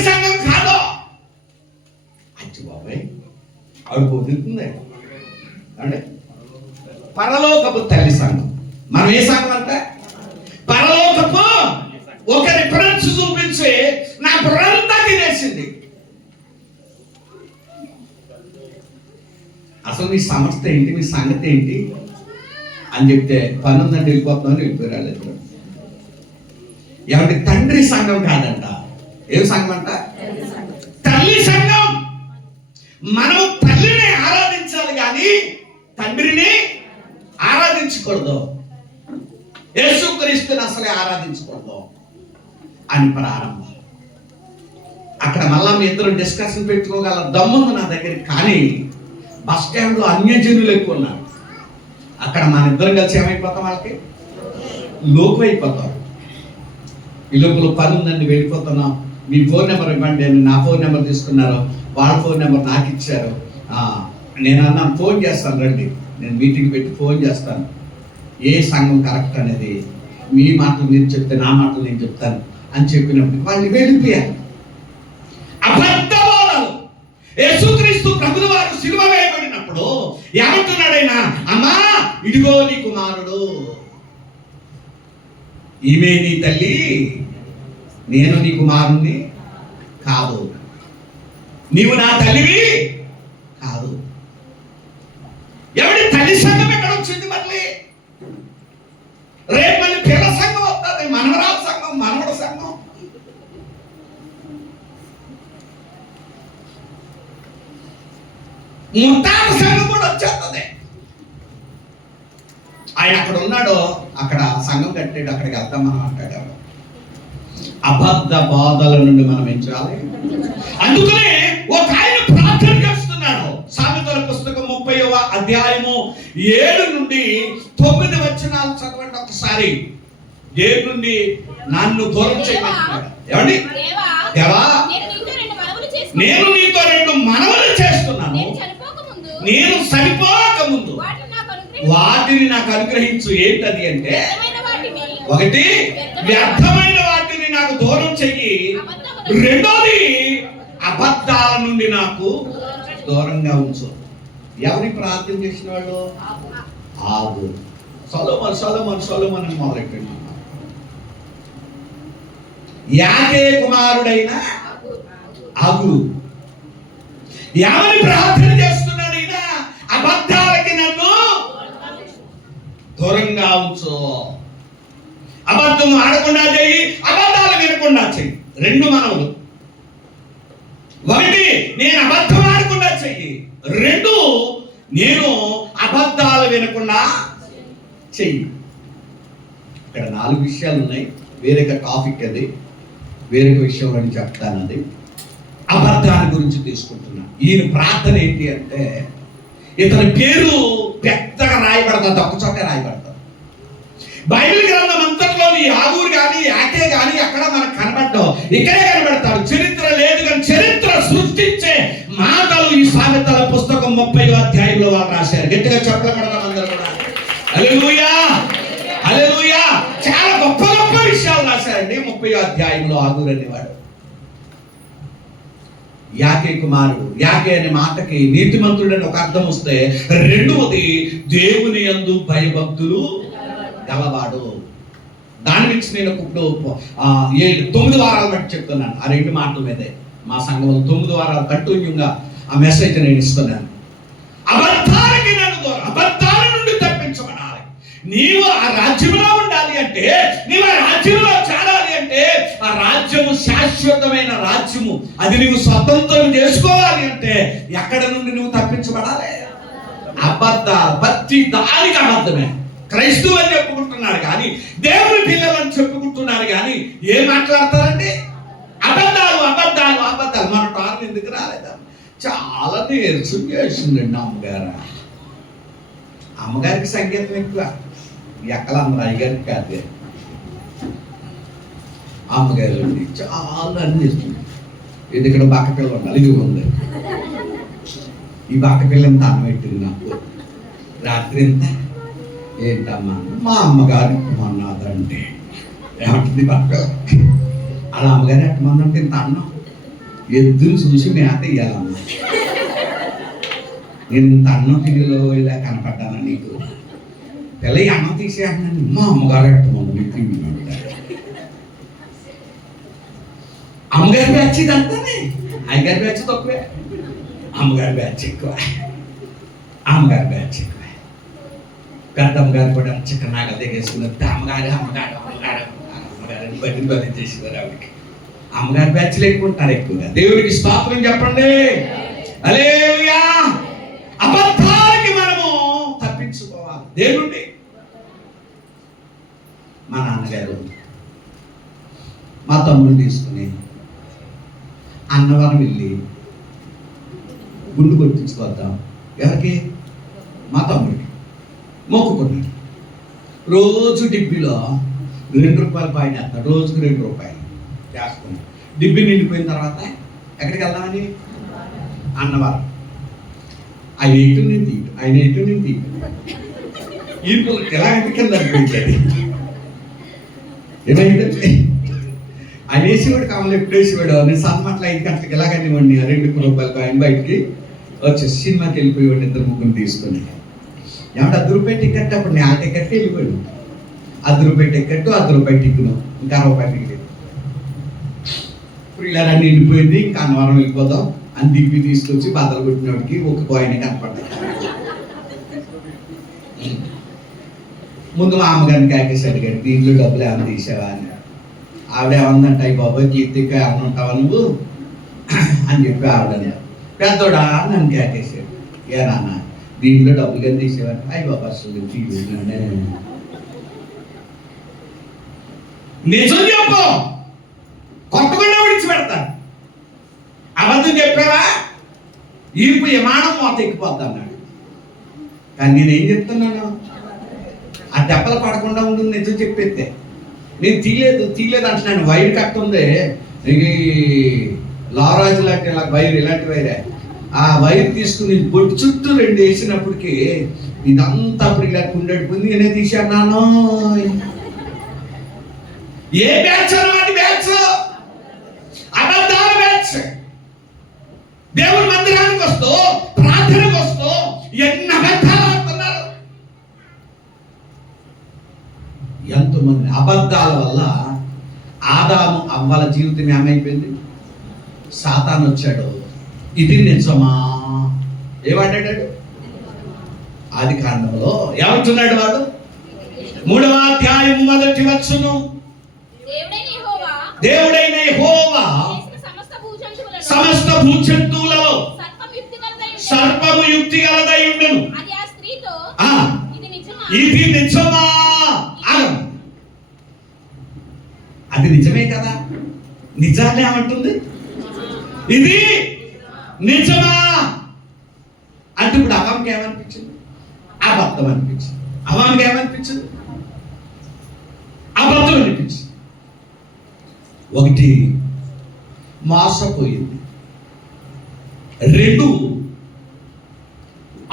సంఘం కాదు. అచ్చి బాబాయ్ ఆవిడ పొందుతుంది అంటే పరలోకపు తల్లి సంఘం. మనం ఏ సంఘం అంటే పరలోకపు ఒక రిఫరెన్స్ చూపించి నా బుర్రంతా తినేసింది. అసలు మీ సంస్థ ఏంటి, మీ సంగతి ఏంటి అని చెప్తే పని ఉందంటే వెళ్ళిపోతామని వెళ్ళిపోయారు. ఏమంటే తండ్రి సంఘం కాదంట. ఏం సంఘం అంట? తల్లి సంఘం. మనం తల్లిని ఆరాధించాలి కానీ తండ్రిని ఆరాధించకూడదు. యేసుక్రీస్తుని అసలే ఆరాధించకూడదు అని ప్రారంభం. అక్కడ మళ్ళా మీ ఇద్దరు డిస్కషన్ పెట్టుకోగల దమ్ముంది నా దగ్గర. కానీ బస్ స్టాండ్లో అన్యజనులు ఎక్కువ ఉన్నారు. అక్కడ మన ఇద్దరు కలిసి ఏమైపోతాం, వాళ్ళకి లోపు అయిపోతాం. ఈ లోపల పని ఉందండి వెళ్ళిపోతున్నాం, మీ ఫోన్ నెంబర్ ఇవ్వండి అని నా ఫోన్ నెంబర్ తీసుకున్నారు, వాళ్ళ ఫోన్ నెంబర్ నాకు ఇచ్చారు. నేను అన్నాను ఫోన్ చేస్తాను రండి, నేను మీటింగ్ పెట్టి ఫోన్ చేస్తాను, ఏ సంఘం కరెక్ట్ అనేది మీ మాటలు మీరు చెప్తే నా మాటలు నేను చెప్తాను అని చెప్పినప్పుడు వాళ్ళు వెళ్ళిపోయారు. అబద్ధవాదాలు. యేసుక్రీస్తు ప్రభువు వారు సిలువ వేయబడినప్పుడు ఏమంటున్నాడైనా, అమ్మా ఇదిగో నీ కుమారుడు, ఈమె నీ తల్లి, నేను నీ కుమారుణ్ణి కాదు, నీవు నా తల్లివి కాదు. ఎవడి తల్లి సంఘం ఎక్కడ వచ్చింది? మళ్ళీ రేపు మళ్ళీ పిల్ల సంఘం వస్తుంది, మనవరాల సంఘం, మనవడ సంఘం. ముట్టాల సంఘం కూడా వచ్చేస్తుంది. ఆయన అక్కడ ఉన్నాడు, అక్కడ సంఘం కట్టాడు, అక్కడికి వెళ్తాం మనం అంటాడు. అబద్ధ బాధల నుండి మనం ఏం చేయాలి? అందుకనే ఒక ఆయన ప్రార్థన చేస్తున్నాడు. సామెతల పుస్తకం 30వ అధ్యాయము 7 నుండి 9 వచనాలు చదవండి ఒకసారి. 7 నుండి నన్ను దూరం చేయమంటున్నాడు. ఏమండి? దేవా నేను నీతో 2 మనవులు చేస్తున్నాను, నేను చనిపోక ముందు వాటిని నాకు అనుగ్రహించు. ఏంటది అంటే, ఒకటి వ్యర్థమైన వాటిని నాకు దూరం చెయ్యి, రెండోది అబద్ధాల నుండి నాకు దూరంగా ఉంచు. ఎవరి ప్రార్థన చేసిన వాళ్ళు? ఆగు. సొలొమోను మొదలెట్టండి. యాకే కుమారుడైన ఆగు. ఎవరి ప్రార్థన చేస్తున్నాడు ఈయన? అబద్ధాలకి నన్ను దూరంగా ఉంచు. అబద్ధం ఆడకుండా చెయ్యి, అబద్ధాలు వినకుండా చెయ్యి. 2 మనవులు. ఒకటి నేను అబద్ధం ఆడకుండా చెయ్యి, 2 నేను అబద్ధాలు వినకుండా చెయ్యి. ఇక్కడ 4 విషయాలు ఉన్నాయి. వేరొక టాపిక్ అది, వేరొక విషయం అని చెప్తాను. అది అబద్ధాన్ని గురించి తీసుకుంటున్నా. ఈయన ప్రార్థన ఏంటి అంటే, ఇతని పేరు పెద్దగా రాయబడతాది, ఒక చోటే రాయబడతాది. బైబిల్ గ్రంథం అంతట్లోని ఆగూరు కానీ యాకే కానీ అక్కడ మనకు కనబడ్డావు, ఇక్కడే కనబడతాడు. చరిత్ర లేదు కానీ చరిత్ర సృష్టించే మాటలు ఈ సామెతల పుస్తకం 30వ అధ్యాయంలో వాళ్ళు రాశారు. గట్టిగా చెప్పగలగడం అందరూ కూడా. హల్లెలూయా, హల్లెలూయా. చాలా గొప్ప గొప్ప విషయాలు రాశారండి 30వ అధ్యాయంలో. ఆగూరు అనేవాడు యాకే కుమారుడు. యాకే అనే మాటకి నీతిమంతుడని ఒక అర్థం వస్తే, రెండవది దేవుని యందు భయభక్తులు గలవాడు. దాని నుంచి నేను ఇప్పుడు 9 వారాలు బట్టి చెప్తున్నాను. ఆ 2 మాటల మీదే మా సంఘంలో 9 వారాలు కంటిన్యూగా ఆ మెసేజ్ నేను ఇస్తున్నాను. అబద్ధాలకి నన్ను దూరం, అబద్ధాల నుండి తప్పించబడాలి. నీవు ఆ రాజ్యంలో ఉండాలి అంటే, నీవు ఆ రాజ్యంలో చేరాలి అంటే, ఆ రాజ్యము శాశ్వతమైన రాజ్యము, అది నువ్వు స్వతంత్రం చేసుకోవాలి అంటే ఎక్కడ నుండి నువ్వు తప్పించబడాలి? అబద్ధాలు. ప్రతి దానికి అబద్ధమే. క్రైస్తవు అని చెప్పుకుంటున్నారు కానీ, దేవుని పిల్లలని చెప్పుకుంటున్నారు కానీ ఏం మాట్లాడతారండి? అబద్ధాలు, అబద్ధాలు, అబద్ధాలు. మన టాన్ ఎందుకు రాలేదా? చాలా నీరసం చేసిందండి అమ్మగారు. అమ్మగారికి సంగీతం ఎక్కువ, ఎక్కల అమ్మగారు అయ్యగారికి కాదు. అమ్మగారు చాలా అనిపిస్తుంది. ఇది ఇక్కడ బాకపిల్ల ఉండాలి, ఇది ఉంది. ఈ బాకపిల్లని తాను పెట్టింది నాకు రాత్రి ఎంత. ఏంటమ్మా? మా అమ్మగారు ఎట్టమన్నాదంటే ఏమంటుంది బాకపిల్ల? అలా అమ్మగారు ఎట్టమన్నంటే ఇంత అన్నం ఎద్దును చూసి మేత ఇయ్యాలమ్మా. నేను ఇంత అన్నం తిరిగిలో ఇలా కనపడ్డాను నీకు. పిల్ల అన్నం తీసేయండి, మా అమ్మగారు ఎట్టమని అమ్మగారి బ్యాచ్ ఇదంతానే. అయ్యగారి బ్యాచ్ తక్కువే, అమ్మగారి బ్యాచ్ ఎక్కువ. అమ్మగారి బ్యాచ్ ఎక్కువ. పెద్ద అమ్మగారు కూడా చికెన్ నాగ దిగేసుకున్నది. అమ్మగారు అమ్మగారు అమ్మగారు అమ్మగారు బదిలీ బదిలీ చేసేవారు ఆవిడకి. అమ్మగారి బ్యాచ్లు ఎక్కువ ఉంటారు ఎక్కువగా. దేవుడికి స్తోత్రం చెప్పండి. హల్లెలూయా. అబద్ధాలకి మనము తప్పించుకోవాలి దేవుడి. మా నాన్నగారు మా తమ్ముడిని తీసుకుని అన్నవరం వెళ్ళి గుండు కొట్టించుకొద్దాం. ఎవరికి? మా తమ్ముడికి. మొక్కుకున్నాడు. రోజు డిబ్బీలో ₹2 పైన వేస్తాడు. రోజుకు ₹2 చేస్తున్నాడు. డిబ్బీ నిండిపోయిన తర్వాత ఎక్కడికి వెళ్దామని? అన్నవరం. ఆయన ఎటు నుంచి ఆయన ఎటు నుంచి ఇప్పుడు ఎలా కింద అనిపించేది. ఏమైందంటే ఆయన వేసేవాడు కావాలి. ఎప్పుడు వేసేవాడు? నేను సన్మాట్ల 5 గంటలకు ఎలాగనివ్వండి ₹2 కాయిన్ బయటికి వచ్చి సినిమాకి వెళ్ళిపోయేవాడు. 2-3 తీసుకొని. ఏమంటే ₹10 టికెట్. అప్పుడు నేను ఆ టికెట్ వెళ్ళిపోయాడు. ₹10 టికెట్, ₹10 టికెట్, ఇంకా ₹60 టికెట్. ఇప్పుడు ఇలా రండి వెళ్ళిపోయింది. ఇంకా అన్నవరం వెళ్ళిపోదాం అని డిబ్బి తీసుకొచ్చి బద్దలు కొట్టినోడికి ఒక కాయిన్ కనపడ్డాయి. ముందు మా అమ్మగారిని కాకేశాడు కానీ దీంట్లో డబ్బులు ఏమైనా తీసావా అని. ఆవిడ ఏమందంటే అయ్యి బాబాయ్ కీర్తిక ఏమన్నా ఉంటావా నువ్వు అని చెప్పి ఆవిడ. పెద్దోడా నన్ను కాకేశాడు. ఏ నాన్న దీంట్లో డబ్బులు కానీ తీసేవాడు? అయ్యి బాబా అసలు నిజం చెప్పు, కొట్టకుండా విడిచిపెడతాను. అబద్ధం చెప్పావా ఈపు విమానం మోత ఎక్కిపోద్ది అన్నాడు. కానీ నేనేం చెప్తున్నాను? ఆ దెబ్బలు పడకుండా ఉంటుంది నిజం చెప్పేస్తే. నేను తీయలేదు అంటున్నాను. వైర్ కట్ ఉంది, ఇది లారాజు లాంటి ఇలా వైర్, ఇలాంటి వైరే. ఆ వైర్ తీసుకుని బొట్టు చుట్టూ 2 వేసినప్పటికీ ఇదంతా అప్పుడు ఇలా కుండడిపోయింది. నేనే తీశాను. ఏ బ్యాచ్ అన్నమాట? బ్యాచ్ అబద్ధాల బ్యాచ్. దేవుడి మందిరానికి వస్తూ ప్రార్థనకు వస్తూ ఎన్ని అబద్ధాలు ఆడుతున్నారు. ఎంతోమంది అబద్ధాల వల్ల ఆదాము అవ్వల జీవితం ఏమైపోయింది? సాతాను వచ్చాడు. ఇది నిజమా? ఏమంటాడు? ఆది కాండంలో ఏమంటున్నాడు వాడు? 3వ అధ్యాయం 1వ వచనం. దేవుడైన యెహోవా సమస్త భూజంతువులలో సర్పము యుక్తి గలదై ఉండెను. ఇది నిజమా? అది నిజమే కదా. నిజాన్ని ఏమంటుంది? ఇది నిజమా అంటే ఇప్పుడు అవానికి ఏమనిపించింది? అబద్ధం అనిపించింది. అవానికి ఏమనిపించింది? అబద్ధం అనిపించింది. ఒకటి మోసపోయింది, 2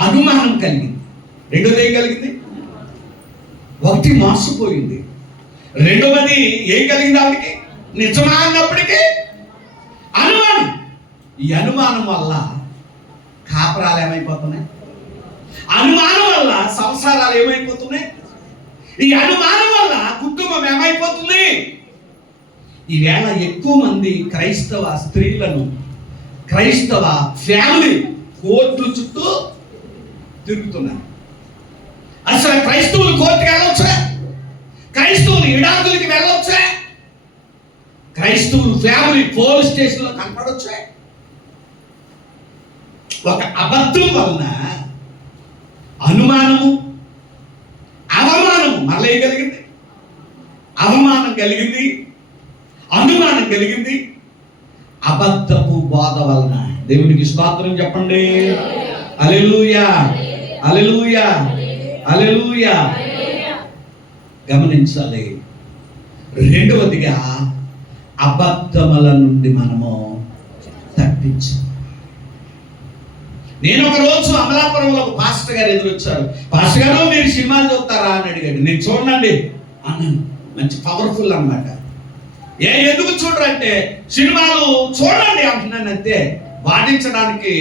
అనుమానం కలిగింది. 2ది ఏం కలిగింది? 1 మోసపోయింది, 2వది ఏం కలిగింది ఆవిడకి? నిజమా అన్నప్పటికీ అనుమానం. ఈ అనుమానం వల్ల కాపురాలు ఏమైపోతున్నాయి? అనుమానం వల్ల సంసారాలు ఏమైపోతున్నాయి? ఈ అనుమానం వల్ల కుటుంబం ఏమైపోతుంది? ఈవేళ ఎక్కువ మంది క్రైస్తవ స్త్రీలను, క్రైస్తవ ఫ్యామిలీ కోర్టు చుట్టూ తిరుగుతున్నారు. అసలు క్రైస్తవులు కోర్టుకి వెళ్ళొచ్చా? క్రైస్తవులు ఇడాకులకి వెళ్ళొచ్చా? క్రైస్తవులు ఫ్యామిలీ పోలీస్ స్టేషన్లో కనపడొచ్చా? ఒక అబద్ధం వలన అనుమానము, అవమానము మళ్ళీ కలిగింది. అవమానం కలిగింది, అనుమానం కలిగింది. అబద్ధపు బోధ వలన. దేవునికి స్తోత్రం చెప్పండి. హల్లెలూయా, హల్లెలూయా, హల్లెలూయా. గమనించాలి. 2వదిగా అబద్ధముల నుండి మనము తప్పించాలి. నేను ఒక రోజు అమలాపురంలో ఒక పాస్టర్ గారు ఎదురొచ్చారు. పాస్టర్ గారు మీరు సినిమాలు చూస్తారా అని అడిగాడు. నేను చూడండి అన్నాను. మంచి పవర్ఫుల్ అన్నమాట. ఎందుకు చూడరంటే సినిమాలు చూడండి అంటున్నాను అంతే. వాదించడానికి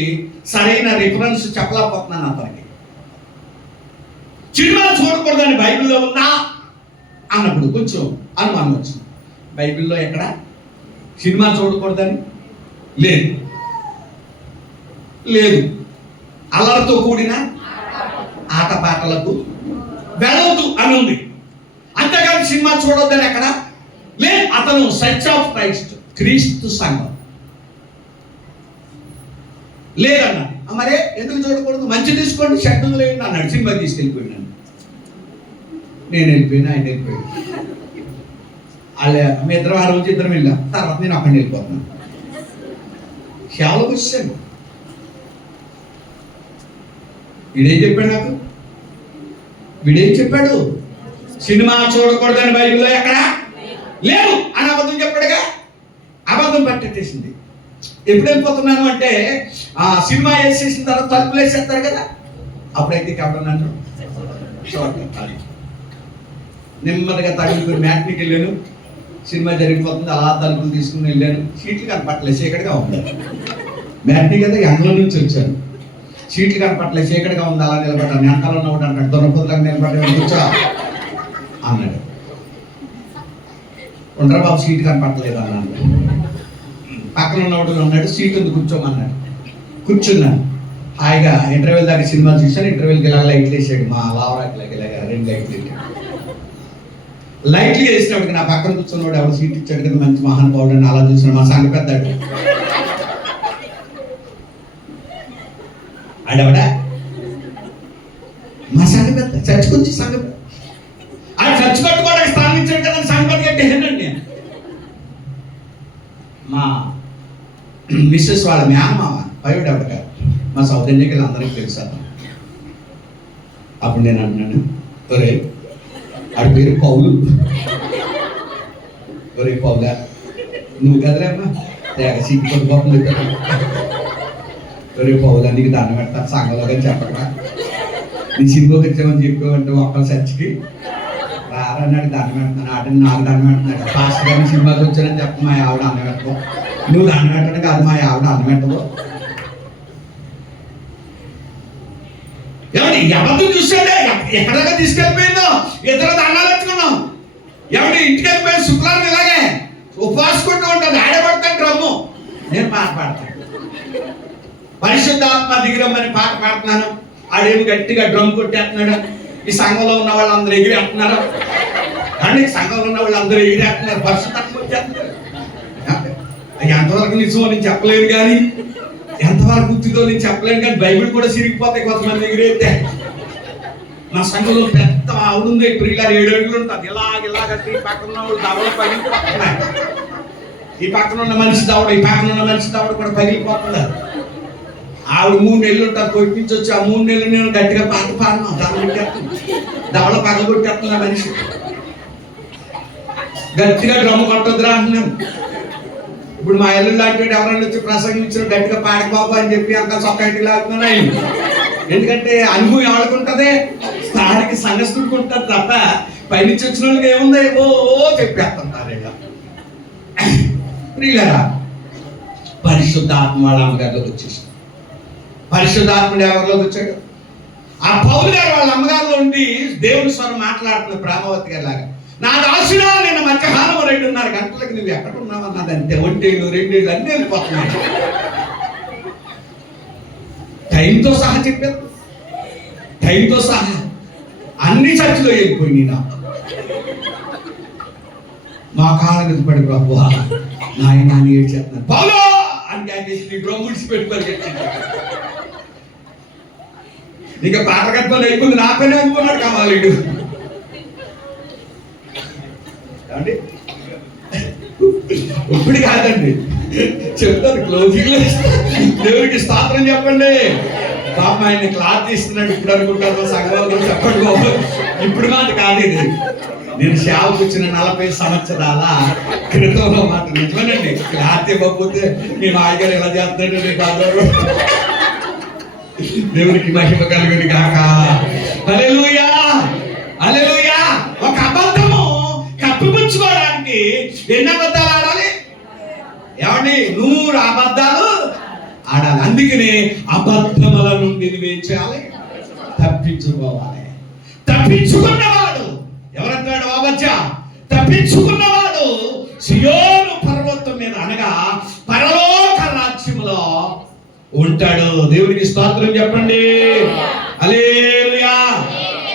సరైన రిఫరెన్స్ చెప్పలేకపోతున్నాను అతనికి. సినిమాలు చూడకూడదని బైబిల్లో ఉందా అన్నప్పుడు కొంచెం అనుమానం వచ్చింది. బైబిల్లో ఎక్కడ సినిమా చూడకూడదని లేదు, లేదు. అల్లరితో కూడిన ఆటపాటలకు వెళ్ళొద్దు అని ఉంది. అంతేకాదు సినిమా చూడొద్దని ఎక్కడ లేదు. అతను చర్చ్ ఆఫ్ క్రైస్ట్, క్రీస్తు సంఘం లేదన్నా. మరే ఎందుకు చూడకూడదు, మంచి తీసుకోండి, షడ్డు లేండి అన్నాడు. సినిమా తీసుకెళ్ళిపోయినాను. నేను వెళ్ళిపోయినా, ఆయన వెళ్ళిపోయాడు. వాళ్ళ మీ ఇద్దరు ఆ రోజు ఇద్దరం వెళ్ళాం. తర్వాత నేను అక్కడిని వెళ్ళిపోతున్నాను. సేవలకు వచ్చాను. వీడేం చెప్పాడు నాకు, వీడేం చెప్పాడు, సినిమా చూడకూడదని బైబిల్లో ఎక్కడ లేదు అని అబద్ధం చెప్పాడుగా. అబద్ధం పట్టేసింది. ఎప్పుడు వెళ్ళిపోతున్నాను అంటే సినిమా వేసేసిన తర్వాత తలుపులు వేసేస్తారు కదా, అప్పుడైతే కావడం నెమ్మదిగా తగిలిపోయి మ్యాట్నికి వెళ్ళాను. సినిమా జరిగిపోతుంది, అలా తలుపులు తీసుకుని వెళ్ళాను. సీట్లు కనపట్టలేదు, చీకటిగా ఉంది. మ్యాట్ని కదా ఎండలో నుంచి వచ్చాను. సీట్లు కనపట్టలేదు, చీకటిగా ఉంది. అలా నిలబడ్డాను. వెనకాల ఉన్నవాడు అంటాడు, దొరపతులకు నిలబడ్డాడు, కూర్చో అన్నాడు. ఉండరా బాబు, సీట్ కనపట్టలేదు అన్నాడు. పక్కన ఉన్నవాడు అన్నాడు, సీట్ ఉంది కూర్చోమన్నాడు. కూర్చున్నాను. హాయిగా ఇంటర్వెల్ దాకా సినిమా చూసాను. ఇంటర్వెల్కి ఇలా లైట్లు వేసాడు. మా లావరాకి ఇలాగ 2 లైట్లు వేసాడు. లైట్లు వేసినప్పటికి నా పక్కన కూర్చున్నవాడు ఎవరు సీట్ ఇచ్చాడు కదా, మంచి మహానుభావుడు అని అలా చూసిన మా సంఘ పెద్దాడు. ఆడవడా మా సంఘ పెద్ద, చర్చకొచ్చి సంఘ పెద్ద. ఆ చర్చ కట్టుకోవడానికి స్థానం ఇచ్చాడు కదా, సంఘ పెద్ద కట్టేనండి. మా మిస్సెస్ వాళ్ళ మేనమామ పైవిడవడ గారు, మా సౌజన్యకి అందరికీ తెలుసు. అప్పుడు నేను అంటున్నాను, ఒరే ఆడి పేరు పౌలు, ఒరే పౌలా నువ్వు కదలేమ్మా తేగ సీట్ కొట్టుకోకుండా పెట్టాను. ఒరే పౌలా నీకు దండం పెడతాను సంఘంలో కానీ చెప్పరా, నీ సినిమాకి వచ్చామని చెప్పావంటే ఒక్కరి చర్చికి రారన్నాడు. దండం పెడతాను ఆటని నాకు దండం పెడుతున్నాడు. పాస్టర్ గారిని సినిమాకి వచ్చానని చెప్ప మా ఆవిడ అన్నం పెట్టవు, నువ్వు దండం పెట్టడం కాదు మా ఆవిడ అన్నం పెట్టవు. ఏమండి ఎవరితో చూసాడే, ఎక్కడగా తీసుకెళ్ళిపోయిందో, ఇద్దరు దండాలు ఎత్తుకున్నాం. ఎవరి ఇంటికి వెళ్ళిపోయిన శుక్లాన్ని ఇలాగే ఉపవాసుకుంటూ ఉంటుంది. ఆడబడతాను డ్రమ్ము, నేను పాట పాడతాను. పరిశుద్ధాత్మ దిగిరమ్మని పాట పాడుతున్నాను. ఆడేమి గట్టిగా డ్రమ్ కొట్టేస్తున్నాడు. ఈ సంఘంలో ఉన్న వాళ్ళందరూ ఎగిరేస్తున్నారు. కానీ సంఘంలో ఉన్న వాళ్ళందరూ ఎగిరేస్తున్నారు. పరిశుద్ధాత్మ వచ్చేస్తున్నారు. ఎంతవరకు నిజమో నేను చెప్పలేను, కానీ ఎంతవరకు గుర్తుతో నేను చెప్పలేను, కానీ బైబిల్ కూడా సిరిగిపోతాయి కొంతమంది ఎగిరేస్తే. మా సంఘంలో పెద్ద ఆవిడుంది, ప్రియులారు 7 అడుగులు ఉంటుంది. ఇలాగట్టి ఈ పక్కన ఉన్న వాళ్ళు దవడలు పగిలిపోతున్నాయి. ఈ పక్కన ఉన్న మనిషి దవడ, ఈ పక్కన ఉన్న మనిషి దవడ కూడా పగిలిపోతున్నారు. ఆవిడ 3 నెలలు ఉంటారు కొట్టి నుంచి వచ్చి. ఆ 3 నెలలు నేను గట్టిగా పాట పాడినా దవడ పగల కొట్టేస్తున్నా మనిషి. గట్టిగా డ్రమ్ము కొట్టొద్దురా అంటున్నాను. ఇప్పుడు మా ఇల్లు లాంటి ఎవరైనా వచ్చి ప్రసంగించిన గట్టిగా పాడక బాబు అని చెప్పి అంత సొక్కటి లాగుతున్నాను ఆయన. ఎందుకంటే అనుభవం ఎవరికి ఉంటుంది, స్థానికి సంఘస్థుడికి ఉంటుంది తప్ప పైనుంచి వచ్చిన వాళ్ళకి ఏముంది ఓ చెప్పేస్తుంటారు. ప్రియులారా, పరిశుద్ధాత్మ వాళ్ళ అమ్మగారిలోకి వచ్చేసాడు. పరిశుద్ధాత్ముడు ఎవరిలోకి వచ్చాడు? ఆ పౌలు గారు వాళ్ళ అమ్మగారిలో ఉండి దేవుని స్వరం మాట్లాడుతున్న ప్రేమవతి గారి లాగా, నా దాసుడా నిన్న మధ్యాహ్నం 2:30 గంటలకు నువ్వు ఎక్కడ ఉన్నావు అన్నదంటే 1 ఏళ్ళు 2 ఏళ్ళు అన్నీ వెళ్ళిపోతున్నాయి. టైంతో సహా చెప్పారు, టైంతో సహా అన్ని చర్చిలో వెళ్ళిపోయి నా మా కాళ్ళ మీద పడి ప్రభు నాయన ఏడ్చేస్తున్నాను పౌలో అని చేసి డ్రమ్ విడిచిపెట్టుకొని ఇక పాట కట్టుకొని అయిపోయింది. నా పని అనుకున్నాడు కావాలి. ఇప్పుడు కాదండి, చెప్తాను క్లోజింగ్. దేవుడికి స్తోత్రం చెప్పండి. పాప ఆయన క్లాత్ తీస్తున్నాడు ఇప్పుడు అనుకుంటారు సంఘంలో. చెప్పండి బాబు, ఇప్పుడు మాట కాదు ఇది. నేను సేవకు వచ్చిన 40 సంవత్సరాల క్రితంలో మాట. నిజమేనండి, క్లాత్ ఇవ్వకపోతే మేము ఆయగారు ఎలా చేస్తాడండి బాబు. దేవునికి మహిమ కలుగుని కాక. హల్లెలూయా, హల్లెలూయా. ఒక అబద్ధము కప్పిపుచ్చుకోవడానికి ఎన్ని అబద్ధాలు ఆడాలి? ఏమండి, 100 అబద్ధాలు ఆడాలి. అందుకనే అబద్ధముల నుండి నువ్వేం చేయాలి? తప్పించుకోవాలి. తప్పించుకున్నవాడు ఎవరంటాడు బాబచ్చ? తప్పించుకున్నవాడు సియోను పర్వతం మీద అనగా పరలోక రాజ్యములో ఉంటాడు. దేవునికి స్తోత్రం చెప్పండి. హల్లెలూయా,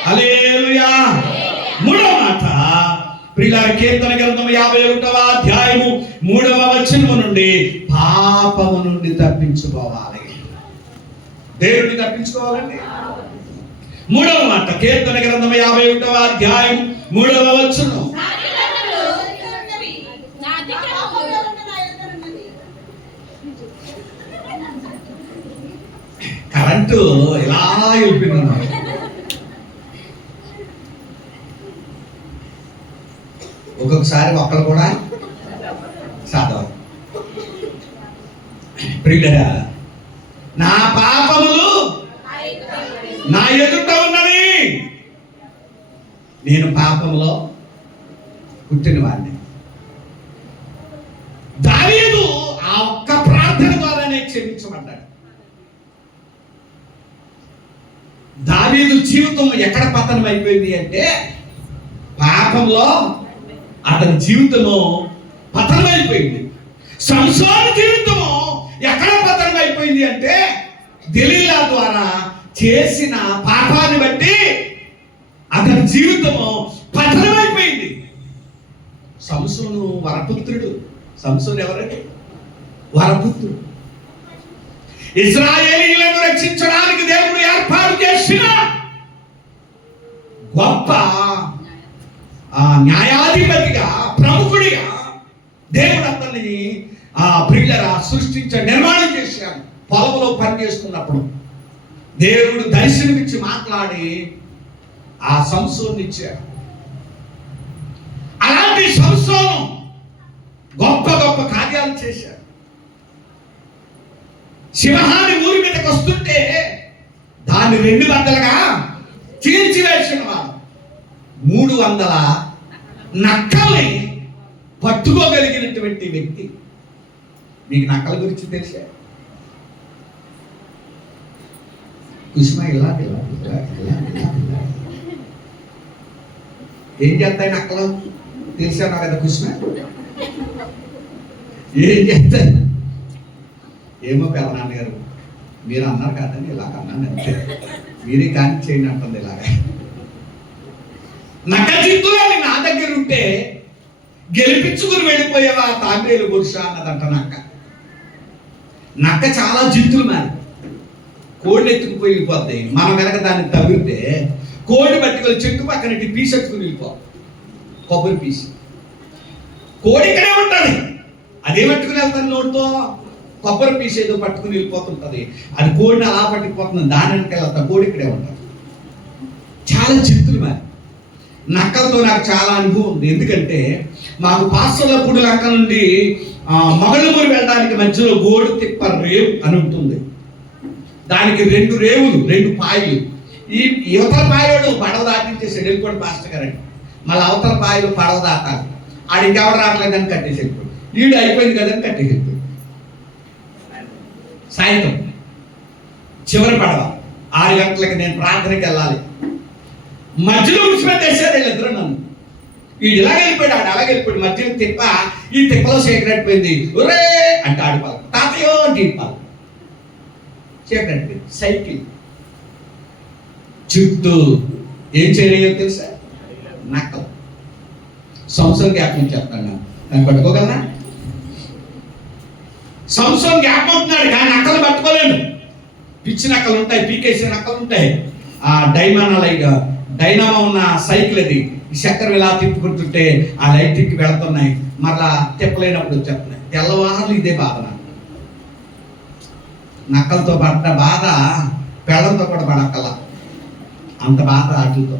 హల్లెలూయా. మూడవ మాట ప్రియులారా, కీర్తన గ్రంథం 51వ అధ్యాయము 3వ వచనము నుండి పాపము నుండి తప్పించుకోవాలి. దేవుడిని తప్పించుకోవాలండి. మూడవ మాట కీర్తన గ్రంథం 51వ అధ్యాయం 3వ వచనం. కరెంటు ఇలా వెళ్ళిపోయింది. ఒక్కొక్కసారి ఒక్కరు కూడా చదవరు. ప్రియులారా, నా పాపములు నా ఎదుట ఉన్నవి, నేను పాపంలో పుట్టిన వాడిని. దావీదు ఆ ఒక్క ప్రార్థన ద్వారానే క్షమించబడ్డాడు. దావీదు జీవితం ఎక్కడ పతనం అయిపోయింది అంటే పాపంలో అతని జీవితము పతనం అయిపోయింది. సంసార జీవితము ఎక్కడ పతనం అయిపోయింది అంటే దెలీలా ద్వారా చేసిన పాపాన్ని బట్టి అతని జీవితము పతనమైపోయింది. సంసోను వరపుత్రుడు. సంసోను ఎవరండి? వరపుత్రుడు. ఇశ్రాయేలీయులను రక్షించడానికి దేవుడు ఏర్పాటు చేసిన గొప్ప న్యాయాధిపతిగా, ప్రముఖుడిగా దేవుడు అతన్ని ప్రియులరా నిర్మాణం చేశాడు. పొలంలో పనిచేస్తున్నప్పుడు దేవుడు దర్శనమిచ్చి మాట్లాడి ఆ సంసోను ఇచ్చాడు. అలాంటి సంసోను గొప్ప గొప్ప కార్యాలు చేశాడు. సింహాన్ని ఊరి మీదకి వస్తుంటే దాన్ని 200గా చీల్చివేసిన వాడు. 300 నక్కల్ని పట్టుకోగలిగినటువంటి వ్యక్తి. మీకు నక్కల గురించి తెలిసే? కుసుమ ఇలా ఇలా ఇలా ఇలా ఇలా ఏం చేస్తాయి నక్కలు? తెలిసాను కదా కుసుమ ఏం చేస్తాయి? ఏమో పెద్ద నాన్నగారు మీరు అన్నారు కాదని ఇలాగ అన్నాను అంతే, మీరే కానీ చేయండి అంటుంది. ఇలాగ నక్క జిత్తులని నా దగ్గర ఉంటే గెలిపించుకుని వెళ్ళిపోయేవా తాండ్రేలు పురుష అన్నదంట నక్క. నక్క చాలా జిత్తులు మరి కోడిని ఎత్తుకుపోయి వెళ్ళిపోతాయి. మనం కనుక దాన్ని తగిలితే కోడి పట్టుకొని చెట్టు పక్కన పీస్ ఎత్తుకుని వెళ్ళిపో. కొబ్బరి పీస్ కోడి ఇక్కడే ఉంటుంది, అదే పట్టుకుని వెళ్తాను నోటితో. కొబ్బరి పీస్ ఏదో పట్టుకుని వెళ్ళిపోతుంటది, అది కోడిని అలా పట్టుకుపోతుంది. దాని వెనకాల వెళ్తా, కోడి ఇక్కడే ఉంటుంది. చాలా జిత్తులు మరి. నక్కలతో నాకు చాలా అనుభవం ఉంది. ఎందుకంటే మాకు పాస్టర్లపూడి లక్క నుండి మొగళ్ళమూరి వెళ్ళడానికి మధ్యలో గోడు తిప్ప రేవు అని ఉంటుంది. దానికి 2 రేవులు, 2 పాయలు. ఈ యువతల పాయోడు పడవ దాటించేసాడు, వెళ్ళిపోయాడు పాస్టర్ గారండి. మళ్ళీ అవతల పాయలు పడవ దాటాలి. ఆడు ఇంకెవడు రావట్లేదని కట్టేసి వెళ్ళిపోయాడు. ఈడు అయిపోయింది కదని కట్టేసి వెళ్ళిపోయాడు. సాయంత్రం చివరి పడవ 6 గంటలకి నేను ప్రార్థనకి వెళ్ళాలి. మధ్యలో విడిచిపెట్టేసారు వీళ్ళిద్దరూ నన్ను. వీడు ఇలాగ వెళ్ళిపోయాడు, ఆడు అలాగే వెళ్ళిపోయాడు. మధ్యలో తిప్ప, ఈ తిప్పలో సేకరెట్టిపోయింది. ఒరే అంటే ఆడిపాలి, తాతయ్యో అంటే ఇడిపాలి. సేకరెట్టిపోయింది. సైకిల్ చుట్టూ ఏం చేయలేయో తెలుసా? నక్కలు. సంవత్సరం జ్ఞాపకం చెప్తాను, నేను పట్టుకోగలనా? సంవత్సరం జ్ఞాపకం అవుతున్నాడు కానీ నక్కలు పట్టుకోలేను. పిచ్చి నక్కలు ఉంటాయి, పీకేసే నక్కలు ఉంటాయి. ఆ డైనామో ఉన్న సైకిల్ అది చక్కెర ఇలా తిప్పుకుంటుంటే ఆ లైట్ తిప్పి వెళుతున్నాయి, మరలా తిప్పలేనప్పుడు వచ్చేస్తున్నాయి. తెల్లవారులు ఇదే బాధ. నక్కలతో పడ్డ బాధ పెళ్ళంతో కూడా పడక్కల, అంత బాధ వాటితో.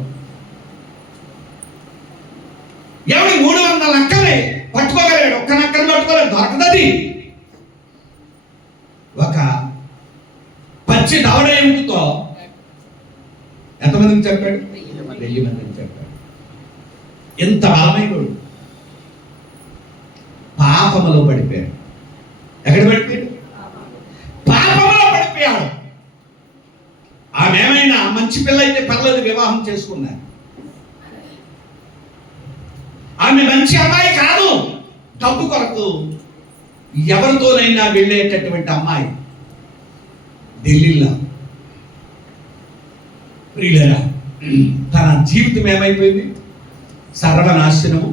ఎవరి 300 నక్కలే పట్టుకోగలిగాడు, ఒక్క నక్కని పట్టుకోలేదు, దొరకదది. ఒక పచ్చి దవడ ఎముకతో ఎంతమందికి చెప్పాడు? 1000 మందికి చెప్పాడు. ఎంత బలమైనడు. పాపములో పడిపోయాడు. ఎక్కడ పడిపోయాడు? పాపములో పడిపోయాడు. ఆమె ఏమైనా మంచి పిల్ల అయితే పర్లేదు, వివాహం చేసుకున్నారు. ఆమె మంచి అమ్మాయి కాదు, డబ్బు కొరకు ఎవరితోనైనా వెళ్ళేటటువంటి అమ్మాయి. ఢిల్లీలో ప్రియులరా, తన జీవితం ఏమైపోయింది? సర్వనాశనము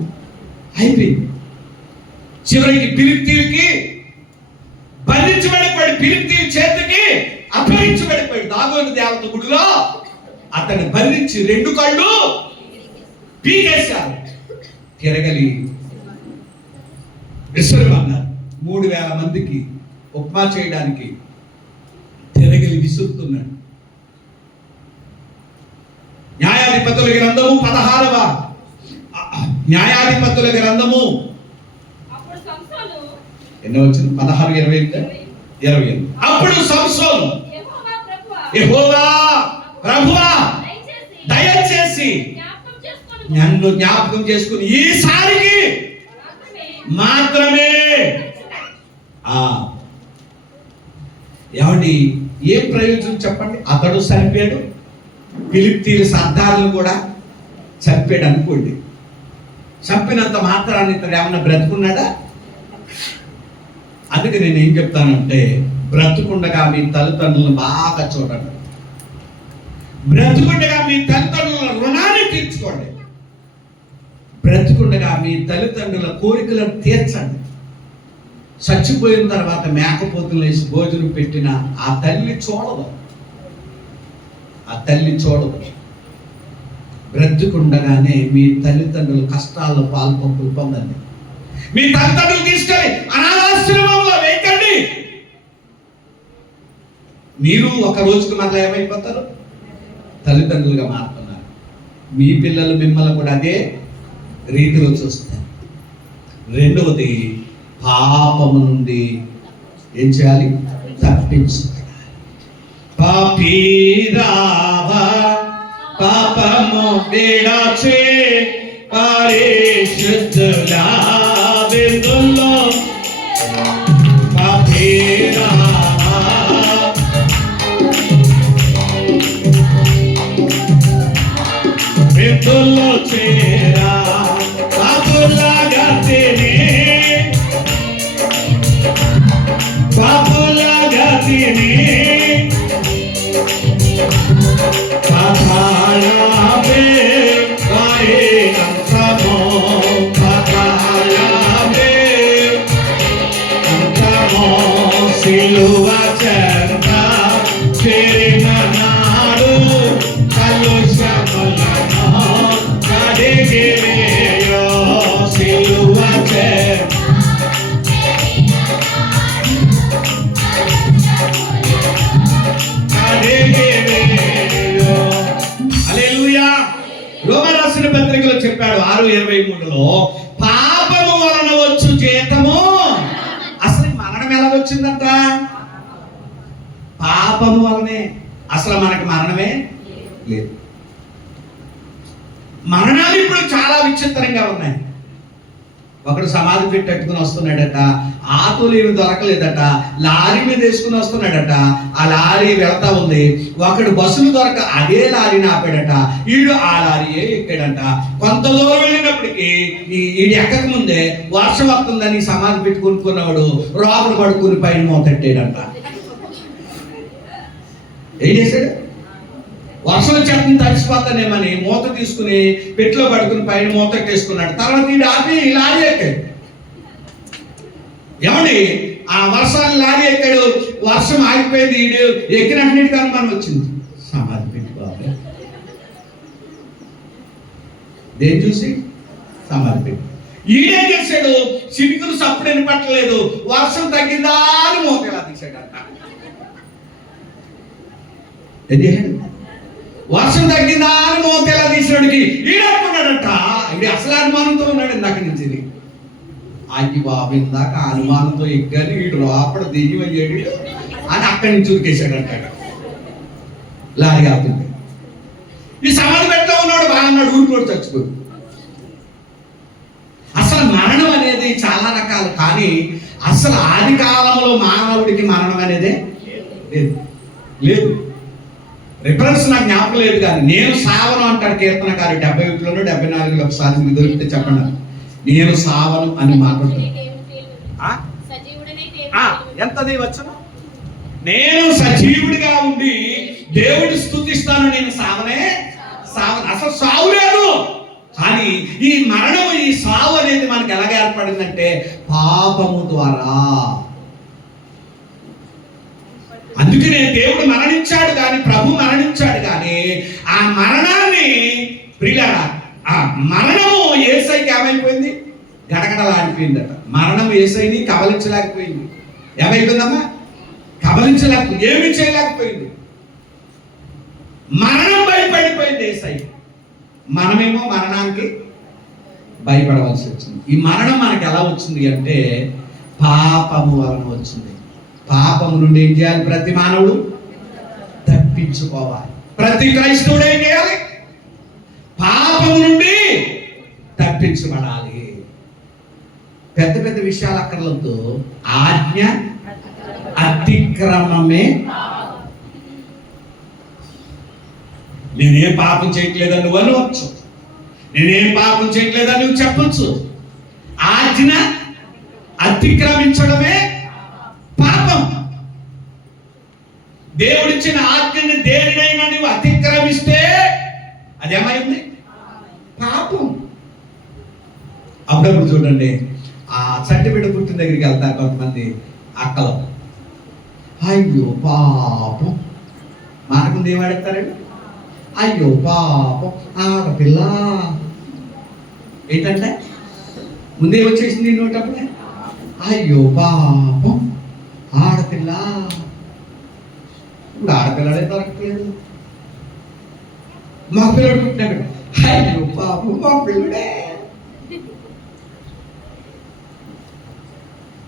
అయిపోయింది. చివరికి ఫిలిష్తీయులకి బంధించబడిపోయాడు, ఫిలిష్తీయుల చేతికి అప్పగించబడిపోయాడు. దాగోను దేవత గుడిలో అతన్ని బంధించి 2 కళ్ళు పీకేశారు. తిరగలి విసురుమన్నారు. 3000 మందికి ఉప్మా చేయడానికి తిరగలి విసురుతున్నాడు. న్యాయాధిపతుల గ్రంథము 16వ న్యాయాధిపతుల గ్రంథము ఎన్నో వచ్చింది? 16:28. అప్పుడు సంసోను, యెహోవా ప్రభువా దయచేసి నన్ను జ్ఞాపకం చేసుకుని ఈసారికి మాత్రమే. ఏమండి, ఏ ప్రయోజనం చెప్పండి? అతడు చనిపోయాడు, ఫిలిష్తీయుల సర్దారులు కూడా చంపాడు అనుకోండి. చంపినంత మాత్రాన్ని ఇతడు ఏమన్నా బ్రతుకున్నాడా? అందుకే నేను ఏం చెప్తానంటే, బ్రతుకుండగా మీ తల్లిదండ్రులను బాగా చూడండి. బ్రతుకుండగా మీ తల్లిదండ్రుల రుణాన్ని తీర్చుకోండి. బ్రతుకుండగా మీ తల్లిదండ్రుల కోరికలను తీర్చండి. చచ్చిపోయిన తర్వాత మేకపోతులు వేసి భోజనం పెట్టిన ఆ తల్లి చూడదు, ఆ తల్లి చూడదు. బ్రతుకుండగానే మీ తల్లిదండ్రుల కష్టాల్లో పాల్పంపులు పొందండి. మీ తల్లిదండ్రులు తీసుకొని అనాథాశ్రమంలో వేయకండి. మీరు ఒక రోజుకి మళ్ళీ ఏమైపోతారు? తల్లిదండ్రులుగా మారుతున్నారు. మీ పిల్లలు మిమ్మల్ని కూడా అదే రీతిలో చూస్తారు. రెండవది, పాపము నుండి ఏం చేయాలి? తప్పించుకోవాలి. పాపీరావా పాపము విడచి పరిశుద్ధులా విందులో పాపీరావా విందులో చేరా పాపులాగా తిని పాపులాగా తిని పాపాలే అంతమో పాపాలే అంతమో సిలువ చెంత చేరిన నాడు కలుషములను కడిగివేయో సిలువ చెంత రోమా రాసిన పత్రికలో చెప్పాడు 6:23లో, పాపము వలన వచ్చు జీతము. అసలు మరణం ఎలా వచ్చిందంట? పాపము వలనే. అసలు మనకి మరణమే లేదు. మరణాలు ఇప్పుడు చాలా విచిత్రంగా ఉన్నాయి. ఒకడు సమాధి పెట్టుకుని వస్తున్నాడట, ఆటోలు ఏమి దొరకలేదట, లారీ మీద వేసుకుని వస్తున్నాడట. ఆ లారీ వెళ్తా ఉంది. ఒకడు బస్సులు దొరక అదే లారీని ఆపాడట, ఈడు ఆ లారీయే ఎక్కాడంట. కొంత దూరం వెళ్ళినప్పటికీ ఈడు ఎక్కక ముందే వర్షం వస్తుందని సమాధి పెట్టుకున్నవాడు రోపడు పడుకుని పైన మోతెట్టాడంట. ఏం చేశాడు? వర్షం వచ్చేస్తుంది తడిసిపోతానేమని మూత తీసుకుని పెట్టిలో పడుకుని పైన మూత వేసుకున్నాడు. తర్వాత ఈడు ఆపి లారీ ఎక్కాడు. ఏమండి, ఆ వర్షాన్ని లారీ ఎక్కాడు, వర్షం ఆగిపోయింది. ఈడు ఎక్కినన్నిటికీ అనుమానం వచ్చింది. సమాధి పెట్టుకోవాలి. దేని చూసి? సమాధి పెట్టి. ఈడేం చేశాడు? చినుకులు సప్పుడు వినపట్టలేదు, వర్షం తగ్గిందా అని మూత ఎలా తీసాడంట. ఏం చేశాడు? వర్షం తగ్గిందా అని మోత ఎలా తీసినాడికి ఈడనుకున్నాడట. ఇది అసలు అనుమానంతో ఉన్నాడు ఇందాక నుంచి. అయ్యి బాబు, ఇందాక అనుమానంతో ఎగ్గాని వీడు లోపల దిగి అయ్యాడు అని అక్కడి నుంచి ఉరికేశాడంట. లారీ ఆపుతుంది. ఈ సమాధి పెట్ట ఉన్నాడు, బాగున్నాడు, ఊరికోడు చచ్చిపోయి. అసలు మరణం అనేది చాలా రకాలు, కానీ అసలు ఆది కాలంలో మానవుడికి మరణం అనేదే లేదు. రిఫరెన్స్ నాకు జ్ఞాపకం లేదు, కానీ నేను సావను అంటాడు కీర్తనకారు 71లోనూ 74లో. ఒకసారి మీకు దొరికితే చెప్పండి. నేను సావను అని మాట్లాడుతాను. ఎంతది వచ్చను? నేను సజీవుడిగా ఉండి దేవుడి స్తుతిస్తాను, నేను సావను. అసలు సావు లేదు. కానీ ఈ మరణం, ఈ సావు అనేది మనకు ఎలాగ ఏర్పడిందంటే పాపము ద్వారా. అందుకనే దేవుడు మరణించాడు కానీ, ప్రభు మరణించాడు కానీ, ఆ మరణాన్ని ప్రియులారా, ఆ మరణము యేసయ్యకి ఏమైపోయింది? గడగడలాడిపోయిందట. మరణం యేసయ్యని కబలించలేకపోయింది. ఏమైపోయిందమ్మా? కబలించలేకపోయింది, ఏమీ చేయలేకపోయింది. మరణం భయపడిపోయింది యేసయ్య. మనమేమో మరణానికి భయపడవలసి వచ్చింది. ఈ మరణం మనకు ఎలా వచ్చింది అంటే పాపము వలన వచ్చింది. పాపము నుండి ఏం చేయాలి? ప్రతి మానవుడు తప్పించుకోవాలి. ప్రతి క్రైస్తవుడు ఏం చేయాలి? పాపము నుండి తప్పించబడాలి. పెద్ద పెద్ద విషయాలు అక్కర్లతో ఆజ్ఞ అతిక్రమమే. నేనేం పాపం చేయట్లేదని నువ్వు అనవచ్చు, నేనేం పాపం చేయట్లేదని నువ్వు చెప్పచ్చు. ఆజ్ఞ అతిక్రమించడమే పాపం. దేవుడిచ్చిన ఆజ్ఞని దేనినైనా నువ్వు అతిక్రమిస్తే అదేమైంది? పాపం. అప్పుడప్పుడు చూడండి, ఆ చట్టిబిడ్డ పుట్టిన దగ్గరికి వెళ్తారు కొంతమంది అక్కలు. అయ్యో పాపం, మనకుంది ఏమాడతారండి? అయ్యో పాపం ఆడపిల్ల. ఏంటంటే ముందే వచ్చేసింది నోటప్పుడే. అయ్యో పాపం ఆడపిల్ల. ఇప్పుడు ఆడపిల్లడే దొరకలేదు. మా పిల్లడు పుట్టినాడు, అయ్యో పాపం మా పిల్లడే.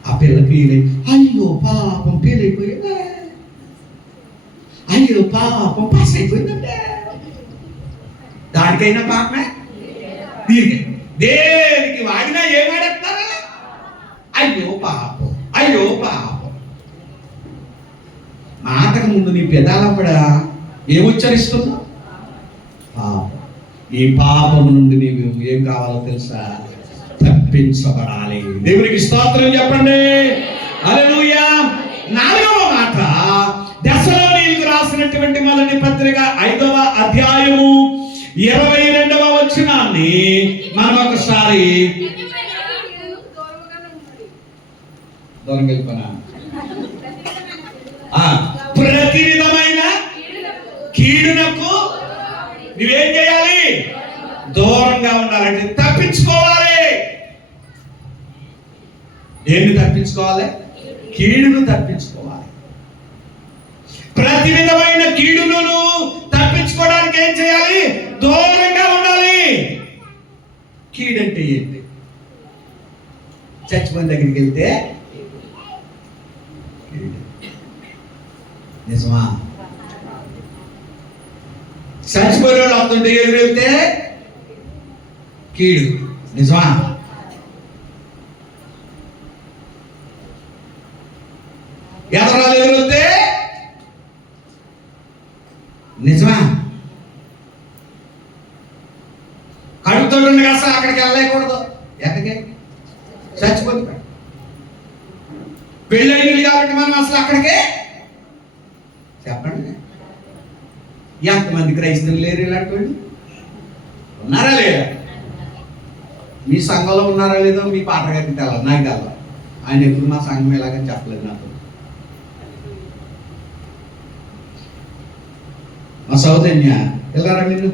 ఆ పిల్ల పీలై, అయ్యో పాపం పీలైపోయిందా, అయ్యో పాపం పాస్ అయిపోయిందంటే. దానికైనా పాపమే, దీనికి దేనికి వాడినా ఏమాడేస్తారా? అయ్యో పాపం, అయ్యో పాపం. మాటకు ముందు నీ పెదాల కూడా ఏముచ్చరిస్తున్నావు? పాపం. ఈ పాపము నుండి నీవు ఏం కావాలో తెలుసా? తప్పించబడాలి. దేవునికి స్తోత్రం చెప్పండి. హల్లెలూయా. 4వ మాట, దశలోనికీయులకు రాసినటువంటి మొదటి పత్రిక 5వ అధ్యాయము 22వ వచనాన్ని మనం ఒకసారి ప్రతి విధమైన కీడునకు నువ్వేం చేయాలి? దూరంగా ఉండాలంటే తప్పించుకోవాలి. దేన్ని తప్పించుకోవాలి? కీడును తప్పించుకోవాలి. ప్రతి విధమైన కీడును తప్పించుకోవడానికి ఏం చేయాలి? దూరంగా ఉండాలి. కీడంటే ఏంటి? చచ్చిపోయిన దగ్గరికి వెళ్తే నిజమా? చచ్చిపోయిన వాళ్ళు అవుతుంటే ఎదురు వెళ్తే కీడు నిజమా? ఎదరాలు ఎదురుతే నిజమా? కడుపుతుండగా అసలు అక్కడికి వెళ్ళలేకూడదు. ఎక్కడికి? చచ్చిపోతుంది. పెళ్ళైనది కాబట్టి మనం అసలు అక్కడికే. చెప్పండి, ఎంతమంది క్రైస్తవులు లేరు ఇలాంటి వాళ్ళు? ఉన్నారా లేదా? మీ సంఘంలో ఉన్నారా లేదో మీ పాటగారికి తెలదు, నాకు తెలదు. ఆయన ఎప్పుడు మా సంఘం ఎలాగని చెప్పలేదు నాకు. మా సౌజన్య వెళ్ళారా మీరు?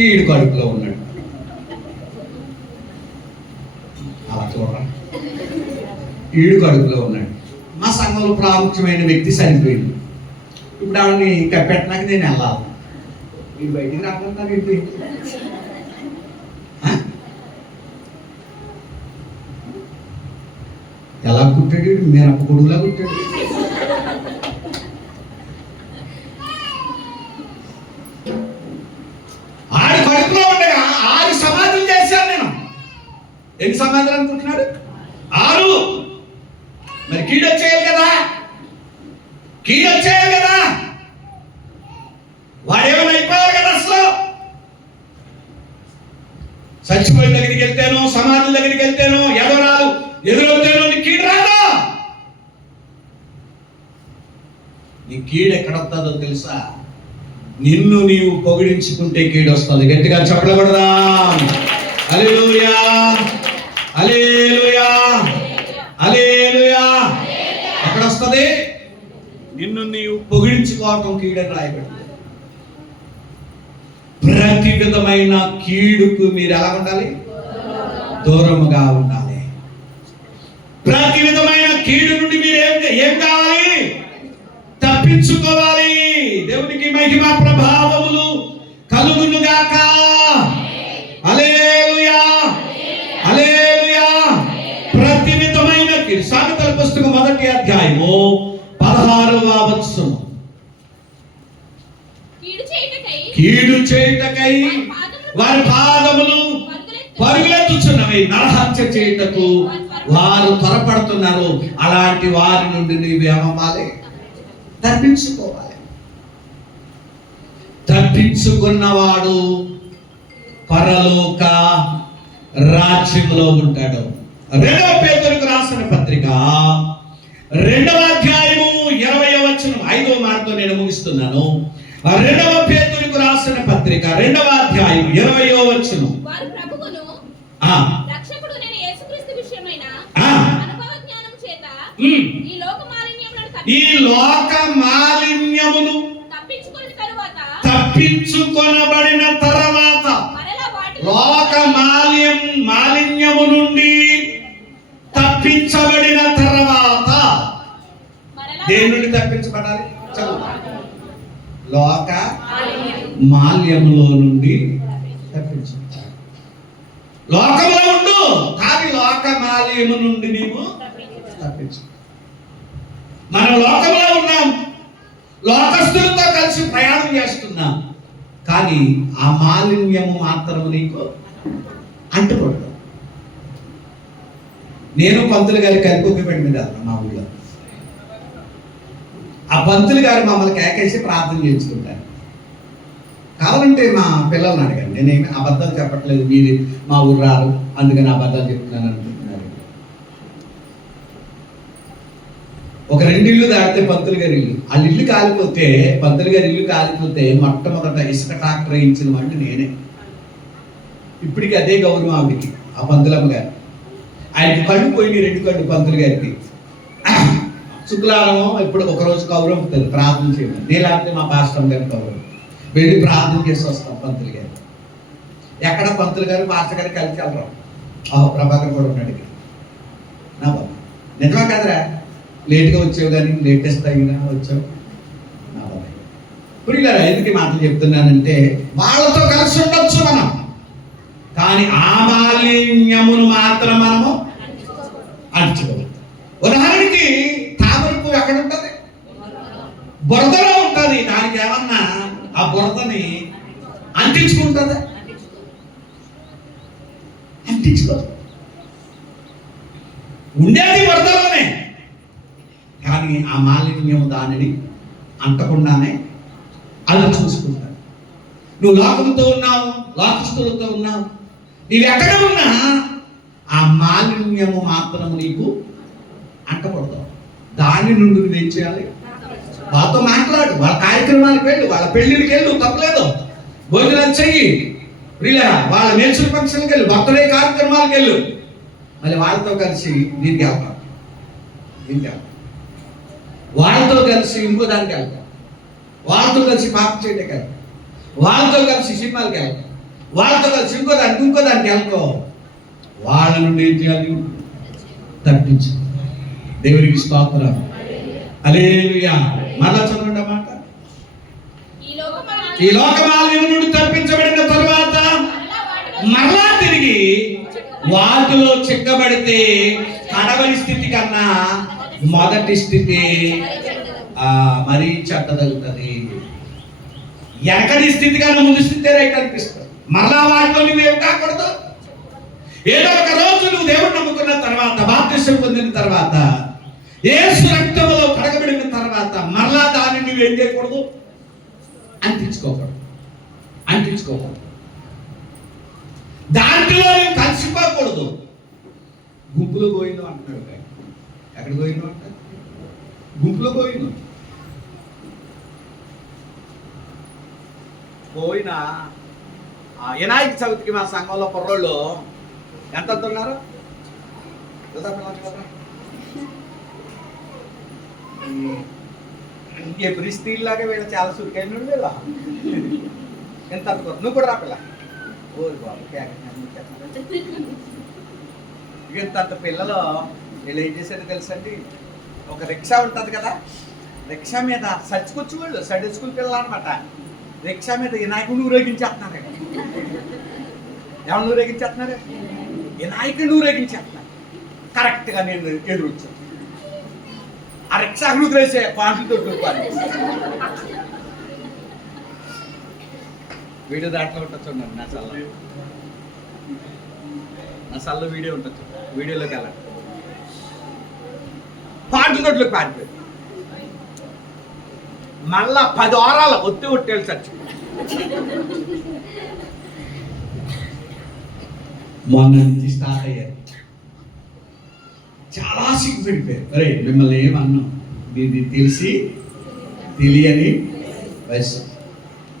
ఈడు కడుపులో ఉన్నాడు. అలా చూడరా, ఈడు కడుపులో ఉన్నాడు. మా సంఘంలో ప్రాముఖ్యమైన వ్యక్తి చనిపోయింది. ఇప్పుడు ఆవిడని కప్పెట్టినాక నేను వెళ్ళాలి. మీరు బయటికి రాకుంటారు ఏంటి? ఎలా కుట్టాడు? మిరప కొడుగులా కుట్టాడు. ఆడి కడుపులో ఉండగా 6 సమాధులు చేశాను నేను. ఎన్ని సమాధులు అనుకుంటున్నాడు? 6. మరి కీడొచ్చేయాలి కదా, కీడొచ్చేయాలి కదా. చచ్చిపోయిన దగ్గరికి వెళ్తేనో, సమాధుల దగ్గరికి వెళ్తేనో, ఎదరాలు ఎదురవుతేనో నీ కీడు రాదా? నీ కీడు ఎక్కడొస్తుందో తెలుసా? నిన్ను నీవు పొగిడించుకుంటే కీడు వస్తుంది. గట్టిగా చెప్పకూడదా? హల్లెలూయా, హల్లెలూయా, హల్లెలూయా. ఎక్కడ వస్తుంది? నిన్ను నీవు పొగిడించుకోవటం కీడని రాయబడింది. ప్రతి విధమైన కీడుకు మీరు ఎలా ఉండాలి? దూరముగా ఉండాలి. ప్రతి విధమైన కీడు నుండి మీరు ఏం కావాలి? తప్పించుకోవాలి. దేవునికి మహిమ ప్రభావములు కలుగును గాక. హల్లెలూయా, హల్లెలూయా. ప్రతి విధమైన కీడు. సామెతల పుస్తకం 1వ అధ్యాయము 16వ వచనం. కీడు చేయుటకై వారి పాదములు పరుగులెత్తుచున్నవి, నరహత్య చేయుటకు వారు త్వరపడుతున్నారు. అలాంటి వారి నుండి నీవేమవ్వాలి? తప్పించుకోవాలి. తప్పించుకున్నవాడు పరలోక రాజ్యములో ఉంటాడు. 2వ పేతురుకు రాసిన పత్రిక 2వ అధ్యాయము 20వ వచనం. 5వ మాటతో నేను ముగిస్తున్నాను. 2వ పేతురుకు రాసిన పత్రిక 2వ అధ్యాయం 20వ వచనం. వారు ప్రభువును రక్షకుడైన యేసుక్రీస్తు విషయమైన అనుభవ జ్ఞానము చేత ఈ లోక మాలిన్యమును తప్పించుకొనబడిన తర్వాత లోక మాలిన్యము నుండి తప్పించబడిన తర్వాత దేని నుండి తప్పించబడాలి? లోక మాల్యములో నుండి తప్పించబడాలి. లోకంలో ఉండు, కానీ లోక మాల్యము నుండి నీవు తప్పించు. మనం లోకంలో ఉన్నాం, లోకస్తులతో కలిసి ప్రయాణం చేస్తున్నాం, కానీ ఆ మాలిన్యము మాత్రం నీకు అంటుకోవడం. నేను పంతులు గారి కలిపి మీద మా ఊళ్ళో. ఆ పంతులు గారు మమ్మల్ని కేకేసి ప్రార్థన చేయించుకుంటారు. కావాలంటే మా పిల్లల్ని అడగండి, నేనేమి అబద్ధాలు చెప్పట్లేదు. మీరు మా ఊరు రారు, అందుకని అబద్ధాలు చెప్తున్నాను అనుకుంటున్నారు. ఒక 2 ఇళ్ళు దాటితే పంతులు గారి ఇల్లు, వాళ్ళ ఇల్లు కాలిపోతే, పంతులు గారి ఇల్లు కాలిపోతే మొట్టమొదట ఇసుక ట్రాక్టర్ వేయించిన వాడిని నేనే. ఇప్పటికి అదే గౌరవం ఆవిడికి, ఆ పంతులమ్మ గారు. ఆయనకి కళ్ళు పోయి 2 కళ్ళు పంతులు గారికి. శుక్రవారం ఇప్పుడు ఒకరోజు కౌరం అవుతుంది, ప్రార్థన చేయడం. నేను లేకపోతే మా పాస్టర్ గారి కౌరం వెళ్ళి ప్రార్థన చేసి వస్తాం. పంతులు గారు ఎక్కడ? పంతులు గారు పాస్టర్ గారికి కలిసి వెళ్ళరాం. ప్రభాకర్ కూడా ఉన్నాడు ఇక్కడ. నా బాబు నిజమా కదరా? లేట్గా వచ్చావు, కానీ లేటెస్ట్ అయినా వచ్చావు. నా బాబాయ్ పురిగారా, ఎందుకు మాటలు చెప్తున్నానంటే వాళ్ళతో కలిసి ఉండొచ్చు మనం, కానీ ఆ మాలిన్యమును మాత్రం మనము అణచుకోవాలి. ఉదాహరణకి తామర పువ్వు ఎక్కడ ఉంటుంది? బురదలో ఉంటుంది. దానికి ఏమన్నా ఆ బురదని అంటించుకుంటుందా? అంటించుకోదు. ఉండేది బురదలోనే, కానీ ఆ మాలిన్యం దానిని అంటకుండానే అలా చూసుకుంటాడు. నువ్వు లోకంతో ఉన్నావు, లోకస్తులతో ఉన్నావు, నీవు ఎక్కడ ఉన్నా ఆ మాలిన్యము మాత్రం నీకు అంటకూడదు. దాని నుండి నువ్వేం చేయాలి? వాళ్ళతో మాట్లాడు, వాళ్ళ కార్యక్రమాలకు వెళ్ళు, వాళ్ళ పెళ్లికి వెళ్ళు, తప్పలేదు. భోజనాలు చెయ్యి, వాళ్ళ నేచురల్ ఫంక్షన్కి వెళ్ళు, బర్త్డే కార్యక్రమాలకు వెళ్ళు. మళ్ళీ వాళ్ళతో కలిసి దీనికి వెళ్తాం, వాళ్ళతో కలిసి ఇంకో దానికి వెళ్తాం, వాళ్ళతో కలిసి పాప చేయడానికి వెళ్తాం, వాళ్ళతో కలిసి సినిమాలకి వెళ్తాం, వాళ్ళతో కలిసి ఇంకో దానికి వెళ్తాం. వాళ్ళ నుండి ఏం చేయాలి? తప్పించు. దేవునికి స్తోత్రం. హల్లెలూయా. మరలా చదవండి మాట. ఈ లోకమాలిన్యం నుండి తప్పించబడిన తరువాత మరలా తిరిగి వాటిలో చిక్కబడితే కడవరి స్థితి కన్నా మొదటి స్థితి మరీ చెడ్డదవుతుంది. ఎక్కడి స్థితి కన్నా ముందు స్థితి రైట్ అనిపిస్తుంది. మరలా వాటిలో నువ్వేం కాకూడదు. ఏదో ఒక రోజు నువ్వు దేవుడు నమ్ముకున్న తర్వాత, బాప్తిసం పొందిన తర్వాత, యేసు రక్తములో కడగబడిన తర్వాత మరలా దాన్ని నువ్వేం చేయకూడదు? అంటించుకోకూడదు. దాంట్లో నువ్వు కలిసిపోకూడదు. గుంపులో పోయిండు అంటున్నాడు. ఎక్కడ పోయిండు అంట? గుంపులో పోయిండు. పోయిన వినాయక చవితికి మా సంఘంలో కుర్రోళ్ళు ఎంత ఉన్నారు? ఎప్పుడు స్త్రీలాగా వీళ్ళు చాలా సురికైన లేదా ఎంత నువ్వు కూడా రాపిల్ల ఓ బాబు ఇంత పిల్లలు వీళ్ళు ఏం చేసేది తెలుసండి, ఒక రిక్షా ఉంటుంది కదా, రిక్షా మీద సచ్చుకొచ్చి వాళ్ళు సండే స్కూల్ పిల్లలు అనమాట. రిక్షా మీద వినాయకుడిని ఊరేగించేస్తున్నారు. ఎవరిని ఊరేగించేస్తున్నారు? వినాయకుడిని ఊరేగించేస్తున్నారు. కరెక్ట్గా నేను ఎదురొచ్చాను. ఆ రిక్షా వదిలేసే పాంట్లతో వీడియో దాంట్లో ఉంటుంది చూడండి. నా సల్ల వీడియో ఉంటుంది, వీడియోలోకి వెళ్ళండి. పాటల తోటలోకి పారిపోయి మళ్ళా 10 వారాలు ఒట్టేళ్ళు చచ్చి మొన్న నుంచి స్టార్ట్ అయ్యారు. చాలా సిగ్గుపడిపోయారు. అరే మిమ్మల్ని ఏమన్నాం, మీది తెలిసి తెలియని వయసు.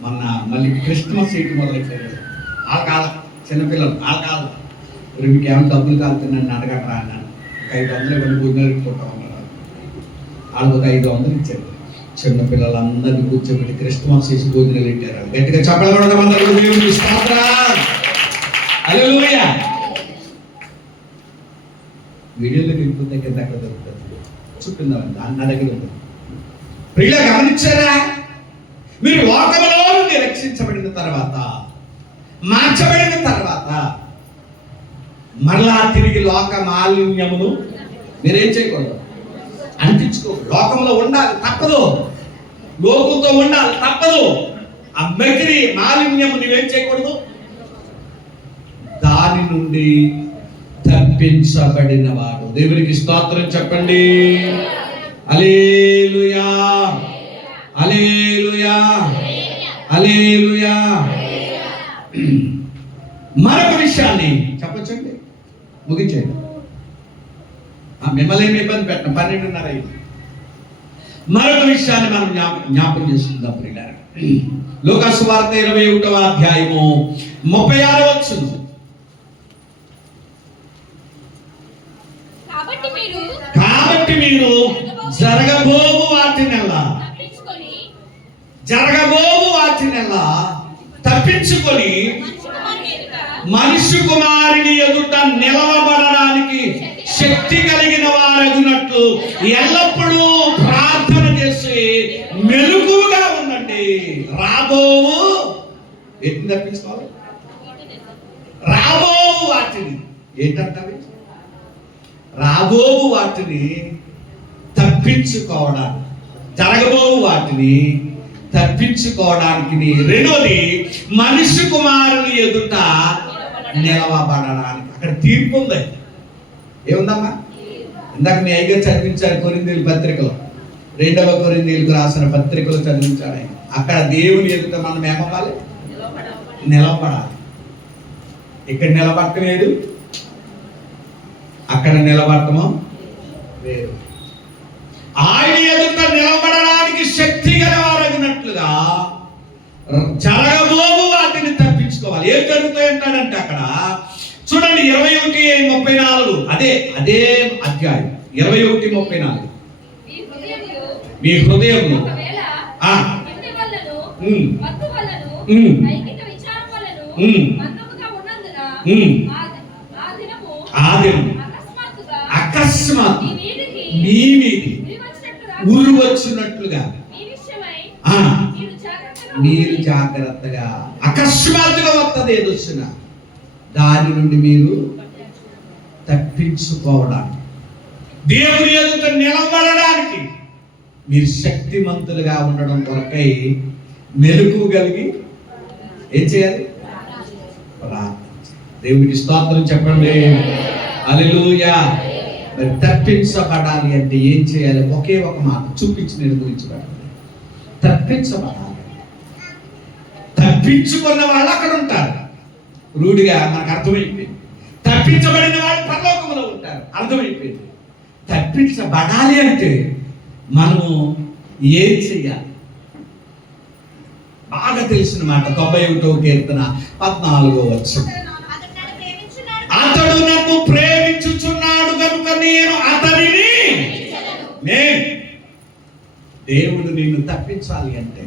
మొన్న మళ్ళీ క్రిస్మస్ ఏంటి మొదలెట్టారు. ఆ కాలం చిన్నపిల్లలు ఆ కాలం మీకు ఏమైనా డబ్బులు కాలుతున్నాను అడగట్రా అన్నాను. 500 ఇవ్వండి భోజనాలు ఉన్నారు. వాళ్ళకి ఒక 500 ఇచ్చారు. చిన్నపిల్లలందరినీ కూర్చోబెట్టి క్రిస్మస్ చేసి భోజనాలు పెట్టారు. గట్టిగా చెప్పడం వీడియోలోకి వెళ్ళిపోతే కింద అక్కడ దొరుకుతుంది, చూపిందామండి నా దగ్గర ఉంటుంది. ప్రియుల గమనించారా? మీరు లోకములో నుండి రక్షించబడిన తర్వాత, మార్చబడిన తర్వాత మరలా తిరిగి లోక మాలిన్యమును మీరేం చేయకూడదు, అంటించుకోకూడదు. లోకంలో ఉండాలి తప్పదు, లోకంతో ఉండాలి తప్పదు. ఆ మకిరి మాలిన్యము నువ్వేం చేయకూడదు, దాని నుండి తప్పించబడిన వాడు. దేవునికి స్తోత్రం చెప్పండి. హల్లెలూయా, హల్లెలూయా, హల్లెలూయా. మరొక విషయాన్ని చెప్పొచ్చండి, ముగించండి. మిమ్మల్ని ఏమి ఇబ్బంది పెట్టం. 12:30 అయింది. మరొక విషయాన్ని మనం జ్ఞాపకం చేసుకుందాం ప్రియులారా. లూకా సువార్త 21వ అధ్యాయము 36వ వచనం. కాబట్టి మీరు జరగబోవు వాటినెల్లా తప్పించుకొని మనిషి కుమారుని ఎదుట నిలవబడడానికి శక్తి కలిగిన వారగునట్లు ఎల్లప్పుడూ ప్రార్థన చేసి మెలకువగా ఉండండి. రాబోవు ఎన్ని తప్పించుకోవాలి? రాబోవు వాటిని ఏంటంటే రాబోవు వాటిని తప్పించుకోవడానికి, జరగబోవు వాటిని తప్పించుకోవడానికి. రెండోది మనిషి కుమారుని ఎదుట నిలవబడడానికి. అక్కడ తీర్పు ఉంది. ఏముందమ్మా? ఇందాక మీ అయ్యగా చదివించారు కొరింథీయుల పత్రికలో, 2వ కొరింథీయులకు రాసిన పత్రికలో చదివించాడు ఆయన. అక్కడ దేవుని ఎదుట మనం ఏమవ్వాలి? నిలబడాలి. ఇక్కడ నిలబడటం లేదు, అక్కడ నిలబడటము వేరు. ఆయన ఎదుట నిలబడడానికి శక్తి గలవారగినట్లుగా జరగబోవు వాటిని తప్పించుకోవాలి. ఏం జరుగుతాయంటాడంటే అక్కడ చూడండి 21:34. అదే అధ్యాయం 21:34. మీ హృదయము అకస్మాత్ మీ మీది ఊరు వచ్చినట్లుగా మీరు జాగ్రత్తగా, అకస్మాత్తుగా వస్తుంది ఏది వచ్చినా దాని నుండి మీరు తప్పించుకోవడానికి, దేవుని ఎదుట నిలబడడానికి మీరు శక్తిమంతులుగా ఉండడం కొరకై మెలకువ కలిగి ఏం చేయాలి? దేవునికి స్తోత్రం చెప్పండి. హల్లెలూయా. మరి తప్పించబడాలి అంటే ఏం చేయాలి? ఒకే ఒక మాట చూపించి నేను గురించబడాలి. తప్పించబడాలి. తప్పించుకున్న వాళ్ళు అక్కడ ఉంటారు. రూఢిగా మనకు అర్థమైపోయింది. తప్పించబడిన వాడు పరలోకంలో ఉంటారు, అర్థమైపోయింది. తప్పించబడాలి అంటే మనము ఏం చెయ్యాలి? బాగా తెలిసిన మాట 91వ కీర్తన 14వ వచనం. అతడు నన్ను ప్రేమించుచున్నాడు కనుక నేను అతనిని దేవుడు నిన్ను తప్పించాలి అంటే,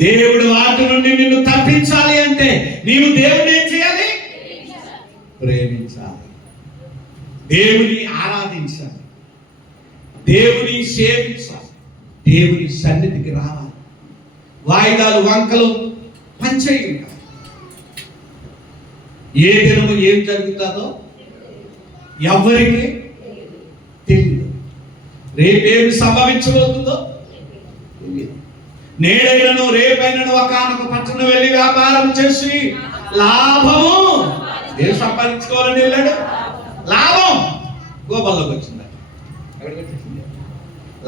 దేవుడు వాటి నుండి నిన్ను తప్పించాలి అంటే నీవు దేవుడిని ఏం చేయాలి? ప్రేమించాలి, దేవుని ఆరాధించాలి, దేవుని సేవించాలి, దేవుని సన్నిధికి రావాలి. వాయిదాలు వంకలు పంచేయం. ఏ దినము ఏం జరుగుతుందో ఎవరికి తెలియదు. రేపేమి సంభవించబోతుందో తెలియదు. నేడైనను రేపైనను ఒకనొక పట్టణం వెళ్ళి వ్యాపారం చేసి లాభము ఏం సంపాదించుకోవాలని వెళ్ళాడు? లాభం గోబల్లోకి వచ్చింది. ఎక్కడికి వచ్చింది?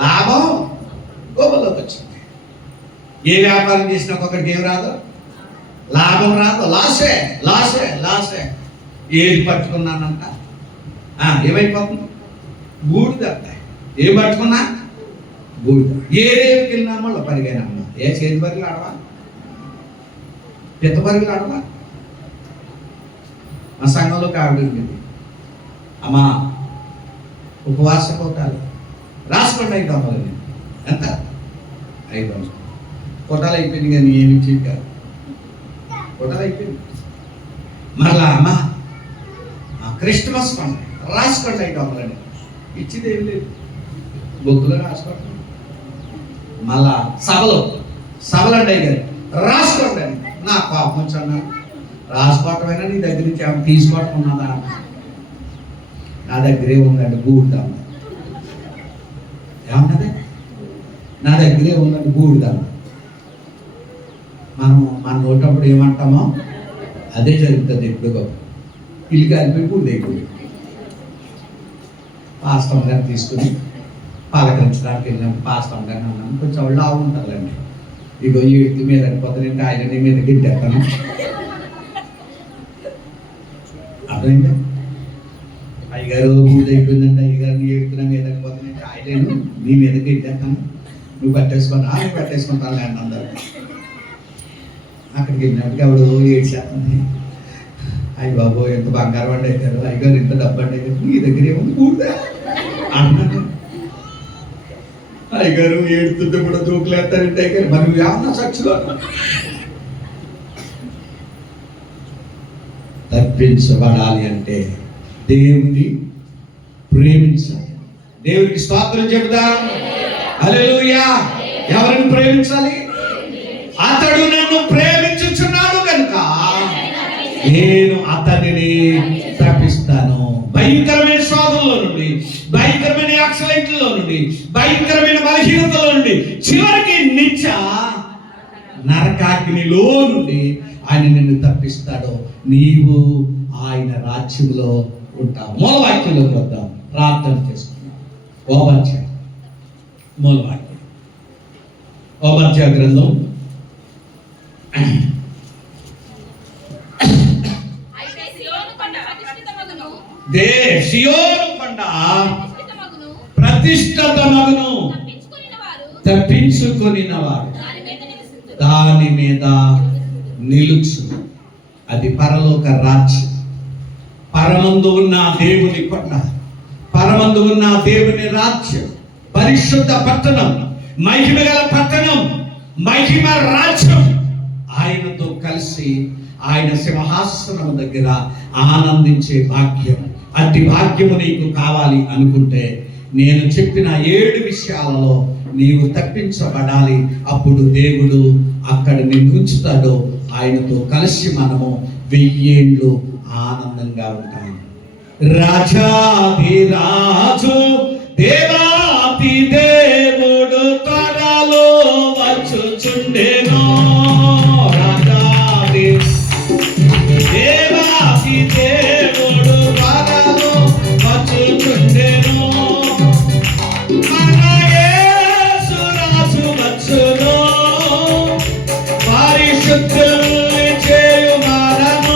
లాభం గోబల్లోకి వచ్చింది. ఏ వ్యాపారం చేసినా ఒక్కొక్కడికి ఏం రాదు? లాభం రాదు, లాసే లాసే లాసే. ఏది పట్టుకున్నానంట ఏమైపోతుంది? బూడిద. ఏం పట్టుకున్నా? బూడిద. ఏదేమికి వెళ్ళినా మళ్ళీ పరిగైనా ఏ చేతి పరిగెలు ఆడవా, పెద్ద పరిగెలు ఆడవా. మా సంఘంలో కావిడి అమ్మా ఉపవాస కోటాలు రాసుకోండి 500. ఎంత? 500 కోటాలు అయిపోయింది. కానీ ఏమి చెప్పారు? కోటాలు అయిపోయింది. మరలా అమ్మా క్రిస్టమస్ పండుగ రాసుకోండి 500. ఇచ్చింది ఏం లేదు, బొగ్గులో రాసుకోండి. మళ్ళా సభలు అండి గారు రాసుకోండి అని నా పాపం వచ్చి రాసుకోవటమైనా నీ దగ్గర నుంచి ఏమైనా తీసుకోవటం ఉన్నదా? నా దగ్గరే ఉందండి బూడిద. ఏమన్నది? నా దగ్గరే ఉందండి బూడిద. మనం మన నోటప్పుడు ఏమంటామో అదే జరుగుతుంది. ఎప్పుడు ఇల్లు కాలిపోయి బూడిద అయిపోయి పాస్తం గారు తీసుకుని పలకరించడానికి వెళ్ళినప్పుడు పాస్తం గారిని అన్నాను, కొంచెం వాళ్ళు లావు ఉంటారండి. ఇగో ఎత్తి మీద అనిపోతానంటే ఆయన మీద గిట్టేస్తాను. అర్థమైందా? అయ్యగారు బూడిద అయిపోయిందంటే అయ్యగారిని ఎడుతున్నా మీద అనిపోతానంటే ఆయనేను నీ మీద గిట్టేస్తాను, నువ్వు పట్టేసుకున్నా నేను పట్టేసుకుంటాను లేండి అందరూ. అక్కడికి వెళ్ళినట్టుగా ఆవిడ ఏడ్చేస్తుంది. అయ్య బాబు ఎంత బంగారం అండి అయ్యారు, అయ్యగారు ఎంత డబ్బు అండి అయ్యారు, నీ దగ్గర ఏముంది బూడిద అన్నాను. అయ్యగారు ఏడుతుంటే కూడా దూకులేస్తారంటే అయ్యారు మరి ఏమన్నా సచ్చులో. తప్పించబడాలి అంటే దేవుని ప్రేమించాలి. దేవునికి స్తోత్రం చెబుదాం. హల్లెలూయా. ఎవరిని ప్రేమించాలి? అతడు నన్ను ప్రేమించుచున్నాడు కనుక నేను అతనిని తప్పిస్తాను. భయంకరమైన శోధనలో నుండి, భయంకరమైన యాక్సిడెంట్లలో నుండి, భయంకరమైన బలహీనతలో నుండి, చివరికి నిత్య నరకాగ్నిలో నుండి ఆయన నిన్ను తప్పిస్తాడు. నీవు ఆయన రాజ్యంలో ఉంటావు. మూలవాక్యంలోకి వద్దాం, ప్రార్థన చేసుకున్నాం. ఓబద్య మూలవాక్యం, ఓబద్య గ్రంథం 8 సియోను కొండ ప్రతిష్ఠితమగును, తప్పించుకొనినవారు దాని మీద నిలుచు. అది పరలోక రాజ్యం, పరమందు ఉన్న దేవుని కొండ, పరమందు ఉన్న దేవుని రాజ్యం, పరిశుద్ధ పట్టణం, మహిమ గల పట్టణం, మహిమ రాజ్యం. ఆయనతో కలిసి ఆయన సింహాసనం దగ్గర ఆనందించే భాగ్యం. అట్టి భాగ్యము నీకు కావాలి అనుకుంటే నేను చెప్పిన 7 విషయాలలో నీవు తప్పించబడాలి. అప్పుడు దేవుడు అక్కడ నిన్ను ఉంచుతాడు. ఆయనతో కలిసి మనము 1000 ఏళ్ళు ఆనందంగా ఉంటాం. రాజాధిరాజు దేవాతి దేవుడు త్వరలో వచ్చుచుండెను. రాజాది దేవాతి దేవుడు త్వరలో వచ్చుచుండెను. మన యేసు రాజు వచ్చును, పరిశుద్ధుల్ని చేయు మరణము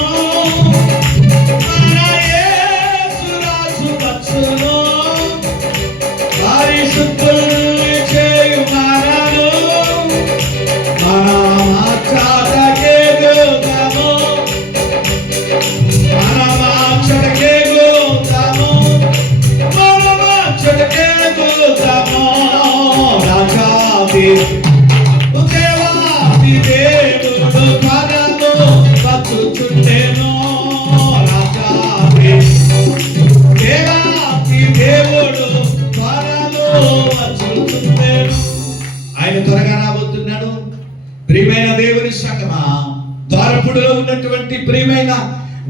ఇందులో ఉన్నటువంటి ప్రియమైన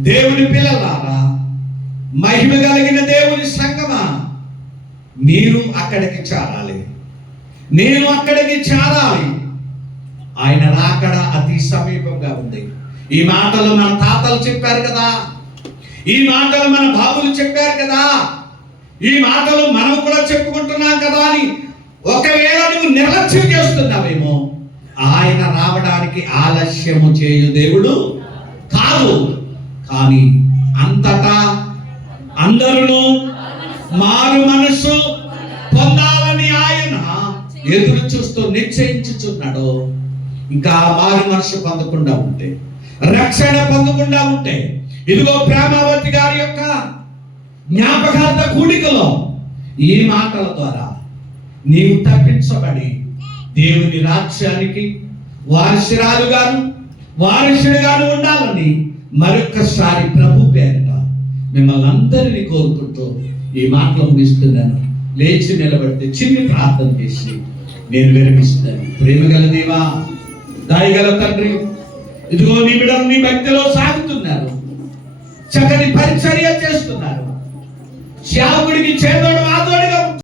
దేవుని పిల్లలారా, మహిమ కలిగిన దేవుని సంగమా, మీరు అక్కడికి చేరాలి, నేను అక్కడికి చేరాలి. ఆయన రాకడ అతి సమీపంగా ఉంది. ఈ మాటలు మన తాతలు చెప్పారు కదా, ఈ మాటలు మన బాబులు చెప్పారు కదా, ఈ మాటలు మనం కూడా చెప్పుకుంటున్నాం కదా అని ఒకవేళ నువ్వు నిర్లక్ష్యం చేస్తున్నావేమో, ఆయన రావడానికి ఆలస్యము చేయు దేవుడు కాదు. కానీ అంతటా అందరూ మారు మనసు పొందాలని ఆయన ఎదురు చూస్తూ నిశ్చయించుచున్నాడు. ఇంకా మారు మనసు పొందకుండా ఉంటే, రక్షణ పొందకుండా ఉంటే, ఇదిగో ప్రేమావతి గారి యొక్క జ్ఞాపకార్థ కూడికలో ఈ మాటల ద్వారా నీవు తప్పించబడి దేవుని రాజ్యానికి వారసుడుగాను ఉండాలని మరొక్కసారి ప్రభు పేరిట మిమ్మల్ని అందరినీ కోరుకుంటూ ఈ మాటలు ముగిస్తున్నాను. లేచి నిలబడితే చిన్ని ప్రార్థన చేసి నేను విరమిస్తాను. ప్రేమగల దేవా, దయగల తండ్రి, ఇదిగో నీ బిడ్డలు నీ భక్తిలో సాగుతున్నారు, చక్కని పరిచర్య చేస్తున్నారు, సేవకుడికి చేదోడు ఆదోడుగా